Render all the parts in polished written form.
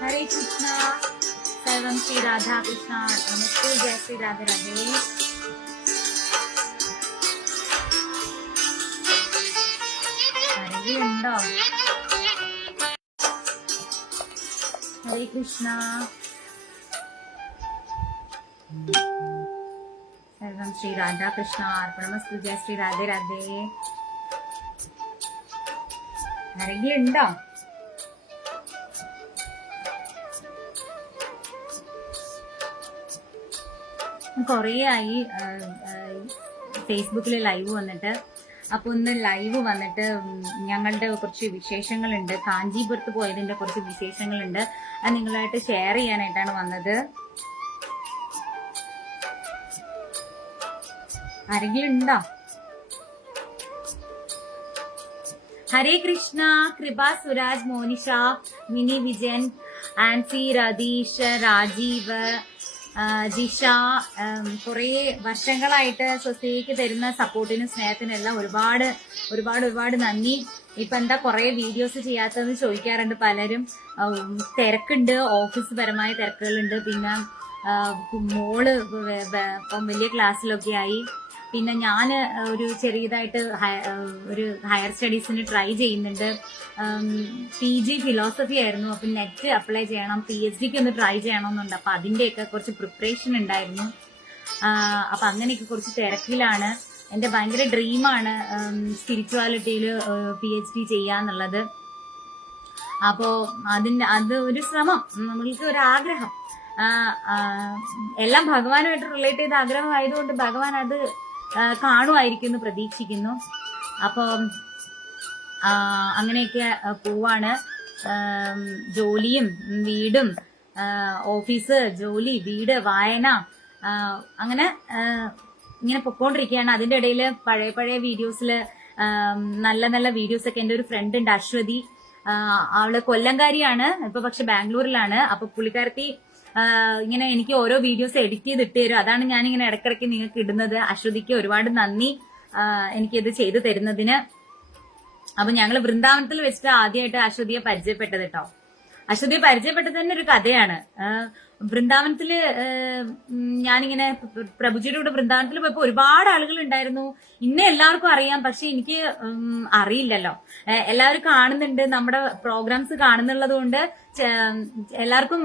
हरे कृष्णा। सर्वम श्री राधा कृष्णा। नमस्ते, जय श्री राधे राधे। ഉണ്ടോ? ഹരേ കൃഷ്ണ. സർവം ശ്രീ രാധാകൃഷ്ണ അർപ്പണമസ്തു. ജയ ശ്രീ രാധേ രാധേ. ആരെങ്കിലും ഉണ്ടോ? കുറേ ആയി ഫേസ്ബുക്കിൽ ലൈവ് വന്നിട്ട്. അപ്പൊ ഒന്ന് ലൈവ് വന്നിട്ട് ഞങ്ങളുടെ കുറച്ച് വിശേഷങ്ങളുണ്ട്, കാഞ്ചീപുരത്ത് പോയതിന്റെ കുറച്ച് വിശേഷങ്ങളുണ്ട്, അത് നിങ്ങളായിട്ട് ഷെയർ ചെയ്യാനായിട്ടാണ് വന്നത്. ആരെങ്കിലും ഉണ്ടോ? ഹരേ കൃഷ്ണ. കൃപ, സുരാജ്, മോനിഷ, മിനി, വിജയൻ, ആൻസി, രതീഷ്, രാജീവ്, ജിഷ, കുറേ വർഷങ്ങളായിട്ട് സ്വസ്ഥയ്ക്ക് തരുന്ന സപ്പോർട്ടിനും സ്നേഹത്തിനും എല്ലാം ഒരുപാട് ഒരുപാട് ഒരുപാട് നന്ദി. ഇപ്പൊ എന്താ കുറെ വീഡിയോസ് ചെയ്യാത്തതെന്ന് ചോദിക്കാറുണ്ട് പലരും. തിരക്കുണ്ട്, ഓഫീസ് പരമായ തിരക്കുകളുണ്ട്. പിന്നെ മോള് ഇപ്പം വലിയ ക്ലാസ്സിലൊക്കെ ആയി. പിന്നെ ഞാൻ ഒരു ചെറിയതായിട്ട് ഒരു ഹയർ സ്റ്റഡീസിന് ട്രൈ ചെയ്യുന്നുണ്ട്. PG ഫിലോസഫി ആയിരുന്നു. അപ്പം നെറ്റ് അപ്ലൈ ചെയ്യണം, PhDക്ക് ഒന്ന് ട്രൈ ചെയ്യണമെന്നുണ്ട്. അപ്പം അതിൻ്റെയൊക്കെ കുറച്ച് പ്രിപ്പറേഷൻ ഉണ്ടായിരുന്നു. അപ്പം അങ്ങനെയൊക്കെ കുറച്ച് തിരക്കിലാണ്. എൻ്റെ ഭയങ്കര ഡ്രീമാണ് സ്പിരിച്വാലിറ്റിയിൽ PhD ചെയ്യാന്നുള്ളത്. അപ്പോൾ അത് ഒരു ശ്രമം, നമ്മൾക്ക് ഒരു ആഗ്രഹം, എല്ലാം ഭഗവാനുമായിട്ട് റിലേറ്റ് ചെയ്ത ആഗ്രഹമായതുകൊണ്ട് ഭഗവാൻ അത് കാണുമായിരിക്കും എന്ന് പ്രതീക്ഷിക്കുന്നു. അപ്പോൾ അങ്ങനെയൊക്കെ പോവാണ്. ജോലിയും വീടും, ഓഫീസ്, ജോലി, വീട്, വായന, അങ്ങനെ ഇങ്ങനെ പൊക്കോണ്ടിരിക്കുകയാണ്. അതിന്റെ ഇടയിൽ പഴയ വീഡിയോസില് നല്ല നല്ല വീഡിയോസ് ഒക്കെ. എൻ്റെ ഒരു ഫ്രണ്ട് ഉണ്ട്, അശ്വതി. അവള് കൊല്ലംകാരിയാണ്, ഇപ്പൊ പക്ഷെ ബാംഗ്ലൂരിലാണ്. അപ്പൊ പുള്ളിക്കാരത്തി ഇങ്ങനെ എനിക്ക് ഓരോ വീഡിയോസ് എഡിറ്റ് ചെയ്ത് ഇട്ട് തരും. അതാണ് ഞാനിങ്ങനെ ഇടയ്ക്കിടയ്ക്ക് നിങ്ങൾക്ക് ഇടുന്നത്. അശ്വതിക്ക് ഒരുപാട് നന്ദി എനിക്കിത് ചെയ്തു തരുന്നതിന്. അപ്പൊ ഞങ്ങള് വൃന്ദാവനത്തിൽ വെച്ചിട്ട് ആദ്യമായിട്ട് അശ്വതിയെ പരിചയപ്പെട്ടത് കേട്ടോ. അശ്വതിയെ പരിചയപ്പെട്ടത് തന്നെ ഒരു കഥയാണ്. വൃന്ദാവനത്തില് ഞാനിങ്ങനെ പ്രഭുജിയുടെ കൂടെ വൃന്ദാവനത്തിൽ പോയപ്പോ ഒരുപാട് ആളുകൾ ഉണ്ടായിരുന്നു. ഇന്നെ എല്ലാവർക്കും അറിയാം, പക്ഷെ എനിക്ക് അറിയില്ലല്ലോ. എല്ലാവരും കാണുന്നുണ്ട്, നമ്മുടെ പ്രോഗ്രാംസ് കാണുന്നുള്ളത് കൊണ്ട് എല്ലാവർക്കും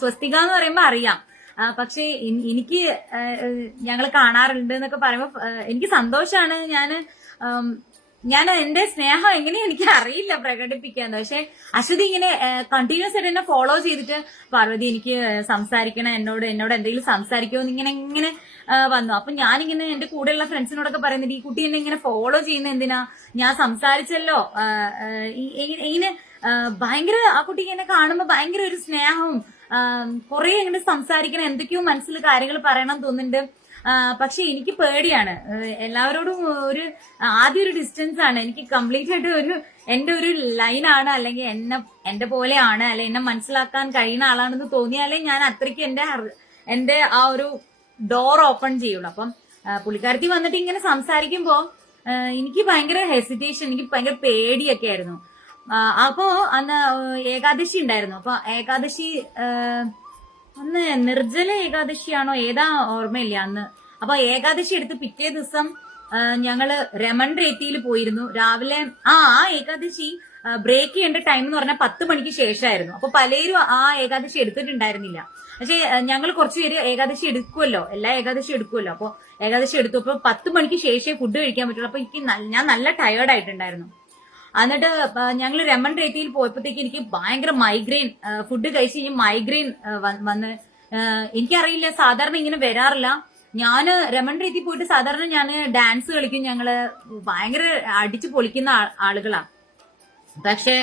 സ്വസ്തിക എന്ന് പറയുമ്പോ അറിയാം. പക്ഷെ എനിക്ക് ഞങ്ങൾ കാണാറുണ്ട് എന്നൊക്കെ പറയുമ്പോ എനിക്ക് സന്തോഷാണ്. ഞാൻ എന്റെ സ്നേഹം എങ്ങനെ എനിക്ക് അറിയില്ല പ്രകടിപ്പിക്കാന്ന്. പക്ഷെ അശ്വതി ഇങ്ങനെ കണ്ടിന്യൂസ് ആയിട്ട് എന്നെ ഫോളോ ചെയ്തിട്ട്, പാർവതി എനിക്ക് സംസാരിക്കണം, എന്നോട് എന്തെങ്കിലും സംസാരിക്കുമോ ഇങ്ങനെ വന്നു. അപ്പൊ ഞാനിങ്ങനെ എന്റെ കൂടെയുള്ള ഫ്രണ്ട്സിനോടൊക്കെ പറയുന്നത്, ഈ കുട്ടി എന്നെ ഇങ്ങനെ ഫോളോ ചെയ്യുന്ന എന്തിനാ, ഞാൻ സംസാരിച്ചല്ലോ. ഇങ്ങനെ ഭയങ്കര ആ കുട്ടിക്ക് എന്നെ കാണുമ്പോ ഭയങ്കര ഒരു സ്നേഹവും, കുറെ ഇങ്ങനെ സംസാരിക്കണം, എന്തൊക്കെയോ മനസ്സിൽ കാര്യങ്ങൾ പറയണം തോന്നുന്നുണ്ട്. പക്ഷെ എനിക്ക് പേടിയാണ്. എല്ലാവരോടും ആദ്യം ഒരു ഡിസ്റ്റൻസ് ആണ്. എനിക്ക് കംപ്ലീറ്റ് ആയിട്ട് എന്റെ ഒരു ലൈനാണ്, അല്ലെങ്കിൽ എന്റെ പോലെയാണ്, അല്ലെ എന്നെ മനസ്സിലാക്കാൻ കഴിയുന്ന ആളാണെന്ന് തോന്നിയാലേ ഞാൻ അത്രയ്ക്ക് എന്റെ ആ ഒരു ഡോർ ഓപ്പൺ ചെയ്യുള്ളൂ. അപ്പം പുള്ളിക്കാരത്തി വന്നിട്ട് ഇങ്ങനെ സംസാരിക്കുമ്പോ എനിക്ക് ഭയങ്കര ഹെസിറ്റേഷൻ, എനിക്ക് ഭയങ്കര പേടിയൊക്കെ ആയിരുന്നു. അപ്പോ അന്ന് ഏകാദശി ഉണ്ടായിരുന്നു. അപ്പൊ ഏകാദശി അന്ന് നിർജ്ജല ഏകാദശിയാണോ ഏതാ ഓർമ്മയില്ല അന്ന്. അപ്പൊ ഏകാദശി എടുത്ത് പിറ്റേ ദിവസം ഞങ്ങള് രമൺ റേത്തിയിൽ പോയിരുന്നു. രാവിലെ ആ ഏകാദശി ബ്രേക്ക് ചെയ്യേണ്ട ടൈം എന്ന് പറഞ്ഞാൽ 10 മണിക്ക് ശേഷമായിരുന്നു. അപ്പൊ പലരും ആ ഏകാദശി എടുത്തിട്ടുണ്ടായിരുന്നില്ല. പക്ഷെ ഞങ്ങൾ കുറച്ചുപേര് ഏകാദശി എടുക്കുമല്ലോ, എല്ലാ ഏകാദശി എടുക്കുമല്ലോ. അപ്പൊ ഏകാദശി എടുത്തു. അപ്പൊ 10 മണിക്ക് ശേഷമേ ഫുഡ് കഴിക്കാൻ പറ്റുള്ളൂ. അപ്പൊ ഞാൻ നല്ല ടയേർഡ് ആയിട്ടുണ്ടായിരുന്നു. എന്നിട്ട് ഞങ്ങൾ രമൺ റേത്തിയിൽ പോയപ്പോഴത്തേക്ക് എനിക്ക് ഭയങ്കര മൈഗ്രെയിൻ, ഫുഡ് കഴിച്ച് കഴിഞ്ഞ് മൈഗ്രെയിൻ വന്ന്. എനിക്കറിയില്ല, സാധാരണ ഇങ്ങനെ വരാറില്ല. ഞാന് രമൺ റേത്തി പോയിട്ട് സാധാരണ ഞാൻ ഡാൻസ് കളിക്കും, ഞങ്ങള് ഭയങ്കര അടിച്ചു പൊളിക്കുന്ന ആളുകളാ. പക്ഷെ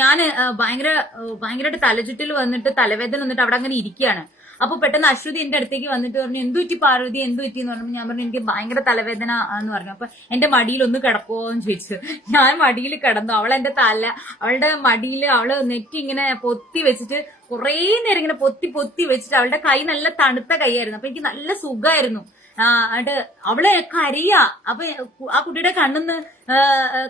ഞാന് ഭയങ്കരമായിട്ട് തലചുറ്റിൽ വന്നിട്ട് തലവേദന വന്നിട്ട് അവിടെ അങ്ങനെ ഇരിക്കുകയാണ്. അപ്പൊ പെട്ടെന്ന് അശ്വതി എന്റെ അടുത്തേക്ക് വന്നിട്ട് പറഞ്ഞു, എന്തു പറ്റി പാർവതി, എന്തു പറ്റി എന്ന് പറഞ്ഞപ്പോൾ ഞാൻ പറഞ്ഞു, എനിക്ക് ഭയങ്കര തലവേദന എന്ന് പറഞ്ഞു. അപ്പൊ എന്റെ മടിയിൽ ഒന്ന് കിടക്കുമോ എന്ന് ചോദിച്ചു. ഞാൻ മടിയിൽ കിടന്നു. അവളുടെ മടിയിൽ അവള് നെറ്റി ഇങ്ങനെ പൊത്തി വെച്ചിട്ട് കുറേ നേരം ഇങ്ങനെ പൊത്തി വെച്ചിട്ട്, അവളുടെ കൈ നല്ല തണുത്ത കൈയായിരുന്നു. അപ്പൊ എനിക്ക് നല്ല സുഖമായിരുന്നു. എന്നിട്ട് അവളെ കരയാ. അപ്പൊ ആ കുട്ടിയുടെ കണ്ണിന്ന്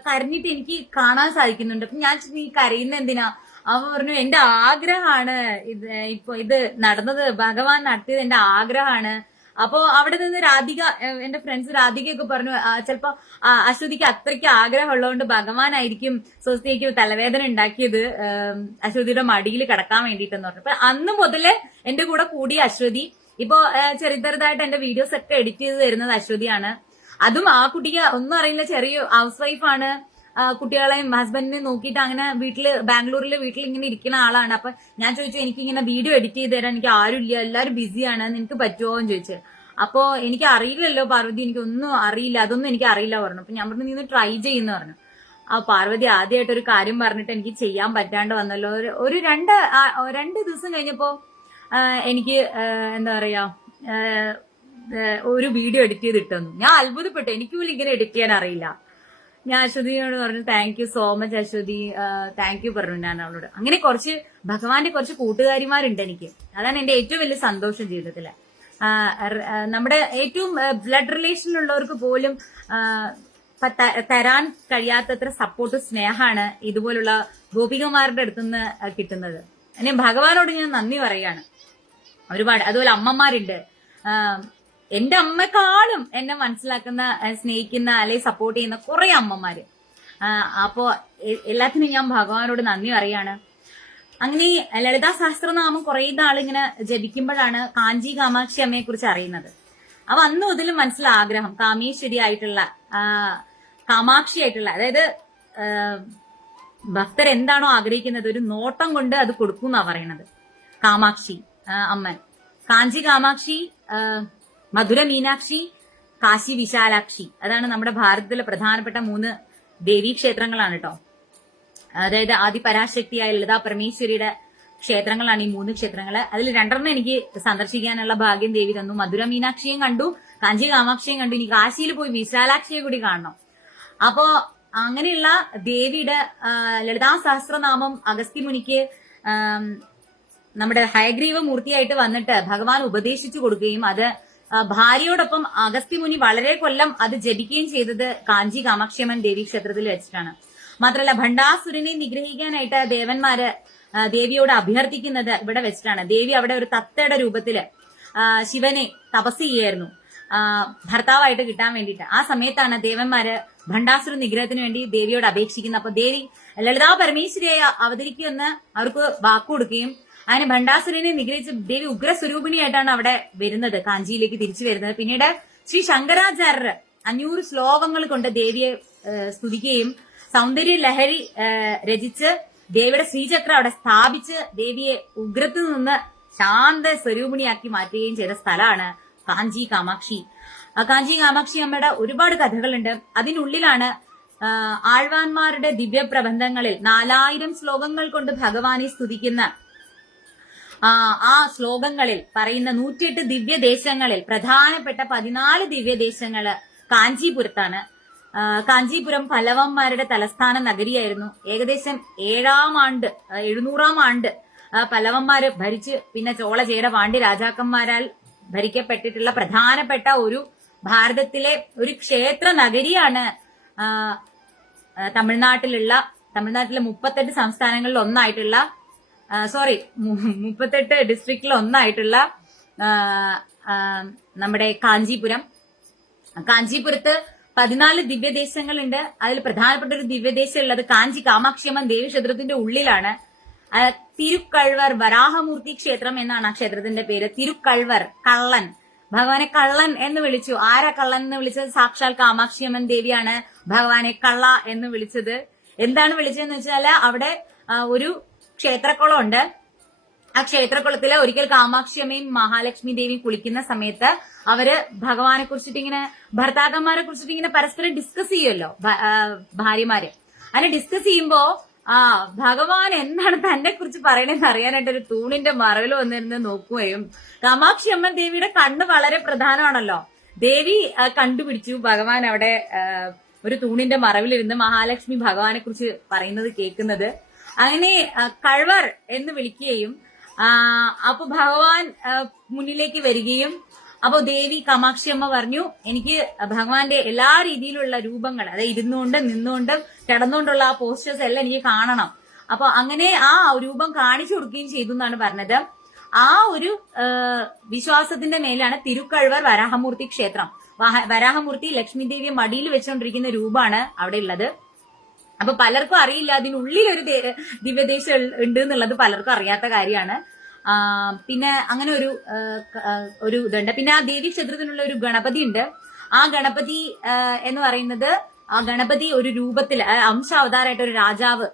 കരഞ്ഞിട്ട് എനിക്ക് കാണാൻ സാധിക്കുന്നുണ്ട്. അപ്പൊ ഞാൻ നീ കരയുന്ന എന്തിനാ? അവ പറഞ്ഞു എന്റെ ആഗ്രഹമാണ് ഇത് നടന്നത്, ഭഗവാൻ നടത്തിയത് എന്റെ ആഗ്രഹമാണ്. അപ്പോ അവിടെ നിന്ന് രാധിക, എന്റെ ഫ്രണ്ട്സ് രാധികയൊക്കെ പറഞ്ഞു ചിലപ്പോ അശ്വതിക്ക് അത്രയ്ക്ക് ആഗ്രഹമുള്ളതുകൊണ്ട് ഭഗവാനായിരിക്കും സ്വസ്തിക്ക് തലവേദന ഉണ്ടാക്കിയത് അശ്വതിയുടെ മടിയിൽ കിടക്കാൻ വേണ്ടിട്ടെന്ന് പറഞ്ഞു. അപ്പൊ അന്ന് മുതലേ എന്റെ കൂടെ കൂടിയ അശ്വതി ഇപ്പോ ചെറുതായിട്ട് എന്റെ വീഡിയോസ് ഒക്കെ എഡിറ്റ് ചെയ്ത് തരുന്നത് അശ്വതിയാണ്. അതും ആ കുട്ടിക്ക് ഒന്നും അറിയില്ല, ചെറിയ ഹൗസ് വൈഫാണ്. കുട്ടികളെയും ഹസ്ബൻഡിനെയും നോക്കിയിട്ട് അങ്ങനെ ബാംഗ്ലൂരിലെ വീട്ടിൽ ഇങ്ങനെ ഇരിക്കുന്ന ആളാണ്. അപ്പൊ ഞാൻ ചോദിച്ചു എനിക്ക് ഇങ്ങനെ വീഡിയോ എഡിറ്റ് ചെയ്ത് തരാൻ എനിക്ക് ആരുമില്ല, എല്ലാവരും ബിസിയാണ്, നിനക്ക് പറ്റുമോ എന്ന് ചോദിച്ചു. അപ്പോ എനിക്ക് അറിയില്ലല്ലോ പാർവതി, എനിക്കൊന്നും അറിയില്ല, അതൊന്നും എനിക്ക് അറിയില്ല പറഞ്ഞു. അപ്പൊ ഞാൻ പറഞ്ഞു നീ ട്രൈ ചെയ്യുന്നു പറഞ്ഞു. ആ പാർവതി ആദ്യമായിട്ട് ഒരു കാര്യം പറഞ്ഞിട്ട് എനിക്ക് ചെയ്യാൻ പറ്റാണ്ട് വന്നല്ലോ. ഒരു രണ്ട് ദിവസം കഴിഞ്ഞപ്പോ എനിക്ക് എന്താ പറയാ ഒരു വീഡിയോ എഡിറ്റ് ചെയ്ത് ഇട്ടു. ഞാൻ അത്ഭുതപ്പെട്ടു, എനിക്ക് പോലും ഇങ്ങനെ എഡിറ്റ് ചെയ്യാൻ അറിയില്ല. ഞാൻ അശ്വതിയോട് പറഞ്ഞു thank you so much Ashwathi, thank you പറഞ്ഞു ഞാൻ അവളോട്. അങ്ങനെ ഭഗവാന്റെ കുറച്ച് കൂട്ടുകാരിമാരുണ്ട് എനിക്ക്. അതാണ് എന്റെ ഏറ്റവും വലിയ സന്തോഷം ജീവിതത്തില്. നമ്മുടെ ഏറ്റവും ബ്ലഡ് റിലേഷനിലുള്ളവർക്ക് പോലും തരാൻ കഴിയാത്തത്ര സപ്പോർട്ട് സ്നേഹമാണ് ഇതുപോലുള്ള ഗോപികമാരുടെ അടുത്തുനിന്ന് കിട്ടുന്നത്. എന്നെ ഭഗവാനോട് ഞാൻ നന്ദി പറയാണ് ഒരുപാട്. അതുപോലെ അമ്മമാരുണ്ട്, എന്റെ അമ്മക്കാളും എന്നെ മനസ്സിലാക്കുന്ന, സ്നേഹിക്കുന്ന അല്ലെങ്കിൽ സപ്പോർട്ട് ചെയ്യുന്ന കുറെ അമ്മമാര്. അപ്പോ എല്ലാത്തിനും ഞാൻ ഭഗവാനോട് നന്ദി പറയാണ്. അങ്ങനെ ലളിതാ സഹസ്രനാമം കുറെ നാളിങ്ങനെ ജപിക്കുമ്പോഴാണ് കാഞ്ചി കാമാക്ഷി അമ്മയെ കുറിച്ച് അറിയുന്നത്. അവ അന്ന് മുതലും മനസ്സിലാഗ്രഹം കാമേശ്വരി ആയിട്ടുള്ള, കാമാക്ഷി ആയിട്ടുള്ള, അതായത് ഭക്തർ എന്താണോ ആഗ്രഹിക്കുന്നത് ഒരു നോട്ടം കൊണ്ട് അത് കൊടുക്കും എന്നാ പറയണത്. കാമാക്ഷി അമ്മൻ, കാഞ്ചി കാമാക്ഷി, മധുര മീനാക്ഷി, കാശി വിശാലാക്ഷി. അതാണ് നമ്മുടെ ഭാരതത്തിലെ പ്രധാനപ്പെട്ട 3 ദേവീ ക്ഷേത്രങ്ങളാണ് കേട്ടോ. അതായത് ആദിപരാശക്തിയായ ലളിതാ പരമേശ്വരിയുടെ ക്ഷേത്രങ്ങളാണ് ഈ 3 ക്ഷേത്രങ്ങള്. അതിൽ 2 എനിക്ക് സന്ദർശിക്കാനുള്ള ഭാഗ്യം ദേവി തന്നു. മധുര മീനാക്ഷിയും കണ്ടു, കാഞ്ചി കാമാക്ഷിയും കണ്ടു. ഇനി കാശിയിൽ പോയി വിശാലാക്ഷിയെ കൂടി കാണണം. അപ്പോ അങ്ങനെയുള്ള ദേവിയുടെ ലളിതാ സഹസ്രനാമം അഗസ്ത്യ മുനിക്ക് നമ്മുടെ ഹയഗ്രീവ മൂർത്തിയായിട്ട് വന്നിട്ട് ഭഗവാൻ ഉപദേശിച്ചു കൊടുക്കുകയും അത് ഭാര്യയോടൊപ്പം അഗസ്ത്യമുനി വളരെ കൊല്ലം അത് ജപിക്കുകയും ചെയ്തത് കാഞ്ചി കാമാക്ഷിയമ്മൻ ദേവീ ക്ഷേത്രത്തിൽ വെച്ചിട്ടാണ്. മാത്രമല്ല ഭണ്ഡാസുരനെ നിഗ്രഹിക്കാനായിട്ട് ദേവന്മാര് ദേവിയോട് അഭ്യർത്ഥിക്കുന്നത് ഇവിടെ വെച്ചിട്ടാണ്. ദേവി അവിടെ ഒരു തത്തയുടെ രൂപത്തില് ശിവനെ തപസ് ചെയ്യായിരുന്നു ഭർത്താവായിട്ട് കിട്ടാൻ വേണ്ടിയിട്ട്. ആ സമയത്താണ് ദേവന്മാര് ഭണ്ഡാസുര നിഗ്രഹത്തിന് വേണ്ടി ദേവിയോട് അപേക്ഷിക്കുന്നത്. അപ്പൊ ദേവി ലളിതാ പരമേശ്വരിയായി അവതരിക്കുമെന്ന് അവർക്ക് വാക്കുകൊടുക്കുകയും അങ്ങനെ ഭണ്ഡാസുരനെ നിഗ്രഹിച്ച് ദേവി ഉഗ്രസ്വരൂപിണിയായിട്ടാണ് അവിടെ വരുന്നത്, കാഞ്ചിയിലേക്ക് തിരിച്ചു വരുന്നത്. പിന്നീട് ശ്രീ ശങ്കരാചാര്യർ 500 ശ്ലോകങ്ങൾ കൊണ്ട് ദേവിയെ സ്തുതിക്കുകയും സൗന്ദര്യ ലഹരി രചിച്ച് ദേവിയുടെ ശ്രീചക്രം അവിടെ സ്ഥാപിച്ച് ദേവിയെ ഉഗ്രത്തിൽ നിന്ന് ശാന്ത സ്വരൂപിണിയാക്കി മാറ്റുകയും ചെയ്ത സ്ഥലമാണ് കാഞ്ചി കാമാക്ഷി. കാഞ്ചി കാമാക്ഷി അമ്മയുടെ ഒരുപാട് കഥകളുണ്ട്. അതിനുള്ളിലാണ് ആഴ്വാന്മാരുടെ ദിവ്യപ്രബന്ധങ്ങളിൽ 4000 ശ്ലോകങ്ങൾ കൊണ്ട് ഭഗവാനെ സ്തുതിക്കുന്ന ആ ശ്ലോകങ്ങളിൽ പറയുന്ന 108 ദിവ്യദേശങ്ങളിൽ പ്രധാനപ്പെട്ട 14 ദിവ്യദേശങ്ങള് കാഞ്ചീപുരത്താണ്. കാഞ്ചീപുരം പല്ലവന്മാരുടെ തലസ്ഥാന നഗരിയായിരുന്നു. ഏകദേശം 700-ആം ആണ്ട് പല്ലവന്മാര് ഭരിച്ച് പിന്നെ ചോള ചേര പാണ്ഡ്യ രാജാക്കന്മാരാൽ ഭരിക്കപ്പെട്ടിട്ടുള്ള പ്രധാനപ്പെട്ട ഒരു ഭാരതത്തിലെ ഒരു ക്ഷേത്ര നഗരിയാണ് തമിഴ്നാട്ടിലെ 38 സംസ്ഥാനങ്ങളിൽ ഒന്നായിട്ടുള്ള 38 ഡിസ്ട്രിക്റ്റിൽ ഒന്നായിട്ടുള്ള നമ്മുടെ കാഞ്ചീപുരം. കാഞ്ചീപുരത്ത് 14 ദിവ്യദേശങ്ങളുണ്ട്. അതിൽ പ്രധാനപ്പെട്ട ഒരു ദിവ്യദേശം ഉള്ളത് കാഞ്ചി കാമാക്ഷിയമ്മൻ ദേവീക്ഷേത്രത്തിന്റെ ഉള്ളിലാണ്. തിരുക്കൾവർ വരാഹമൂർത്തി ക്ഷേത്രം എന്നാണ് ആ ക്ഷേത്രത്തിന്റെ പേര്. തിരുക്കൾവർ, കള്ളൻ, ഭഗവാനെ കള്ളൻ എന്ന് വിളിച്ചു. ആരാ കള്ളൻ എന്ന് വിളിച്ചത്? സാക്ഷാൽ കാമാക്ഷിയമ്മൻ ദേവിയാണ് ഭഗവാനെ കള്ള എന്ന് വിളിച്ചത്. എന്താണ് വിളിച്ചതെന്ന് വെച്ചാല് അവിടെ ഒരു ക്ഷേത്രക്കുളമുണ്ട്. ആ ക്ഷേത്രക്കുളത്തില് ഒരിക്കൽ കാമാക്ഷിയമ്മയും മഹാലക്ഷ്മി ദേവിയും കുളിക്കുന്ന സമയത്ത് അവര് ഭഗവാനെ കുറിച്ചിട്ട് ഇങ്ങനെ ഭർത്താക്കന്മാരെ കുറിച്ചിട്ട് ഇങ്ങനെ പരസ്പരം ഡിസ്കസ് ചെയ്യുമല്ലോ ഭാര്യമാര്. അങ്ങനെ ഡിസ്കസ് ചെയ്യുമ്പോ ഭഗവാൻ എന്താണ് തന്നെ കുറിച്ച് പറയണെന്ന് അറിയാനായിട്ട് ഒരു തൂണിന്റെ മറവിൽ വന്നിരുന്ന് നോക്കുകയും കാമാക്ഷി അമ്മൻ ദേവിയുടെ കണ്ണ് വളരെ പ്രധാനമാണല്ലോ. ദേവി കണ്ടുപിടിച്ചു ഭഗവാൻ അവിടെ ഒരു തൂണിന്റെ മറവിലിരുന്ന് മഹാലക്ഷ്മി ഭഗവാനെ കുറിച്ച് പറയുന്നത് കേൾക്കുന്നത്. അങ്ങനെ കൾവർ എന്ന് വിളിക്കുകയും അപ്പൊ ഭഗവാൻ മുന്നിലേക്ക് വരികയും അപ്പൊ ദേവി കാമാക്ഷി അമ്മ പറഞ്ഞു, എനിക്ക് ഭഗവാന്റെ എല്ലാ രീതിയിലുള്ള രൂപങ്ങൾ, അതായത് ഇരുന്നുകൊണ്ട് നിന്നുകൊണ്ട് കിടന്നുകൊണ്ടുള്ള ആ പോസ്റ്റേഴ്സ് എല്ലാം എനിക്ക് കാണണം. അപ്പൊ അങ്ങനെ ആ രൂപം കാണിച്ചു കൊടുക്കുകയും ചെയ്തു എന്നാണ് പറഞ്ഞത്. ആ ഒരു വിശ്വാസത്തിന്റെ മേലാണ് തിരുക്കഴുവർ വരാഹമൂർത്തി ക്ഷേത്രം. വരാഹമൂർത്തി ലക്ഷ്മി ദേവിയെ മടിയിൽ വെച്ചുകൊണ്ടിരിക്കുന്ന രൂപമാണ് അവിടെ ഉള്ളത്. അപ്പൊ പലർക്കും അറിയില്ല അതിനുള്ളിൽ ഒരു ദിവ്യദേശം ഉണ്ട് എന്നുള്ളത് പലർക്കും അറിയാത്ത കാര്യമാണ്. പിന്നെ അങ്ങനെ ഒരു ഇതുണ്ട്. പിന്നെ ആ ദേവി ക്ഷേത്രത്തിനുള്ള ഒരു ഗണപതി ഉണ്ട്. ആ ഗണപതി എന്ന് പറയുന്നത്, ആ ഗണപതി ഒരു രൂപത്തിൽ അംശാവതാരമായിട്ട് ഒരു രാജാവ്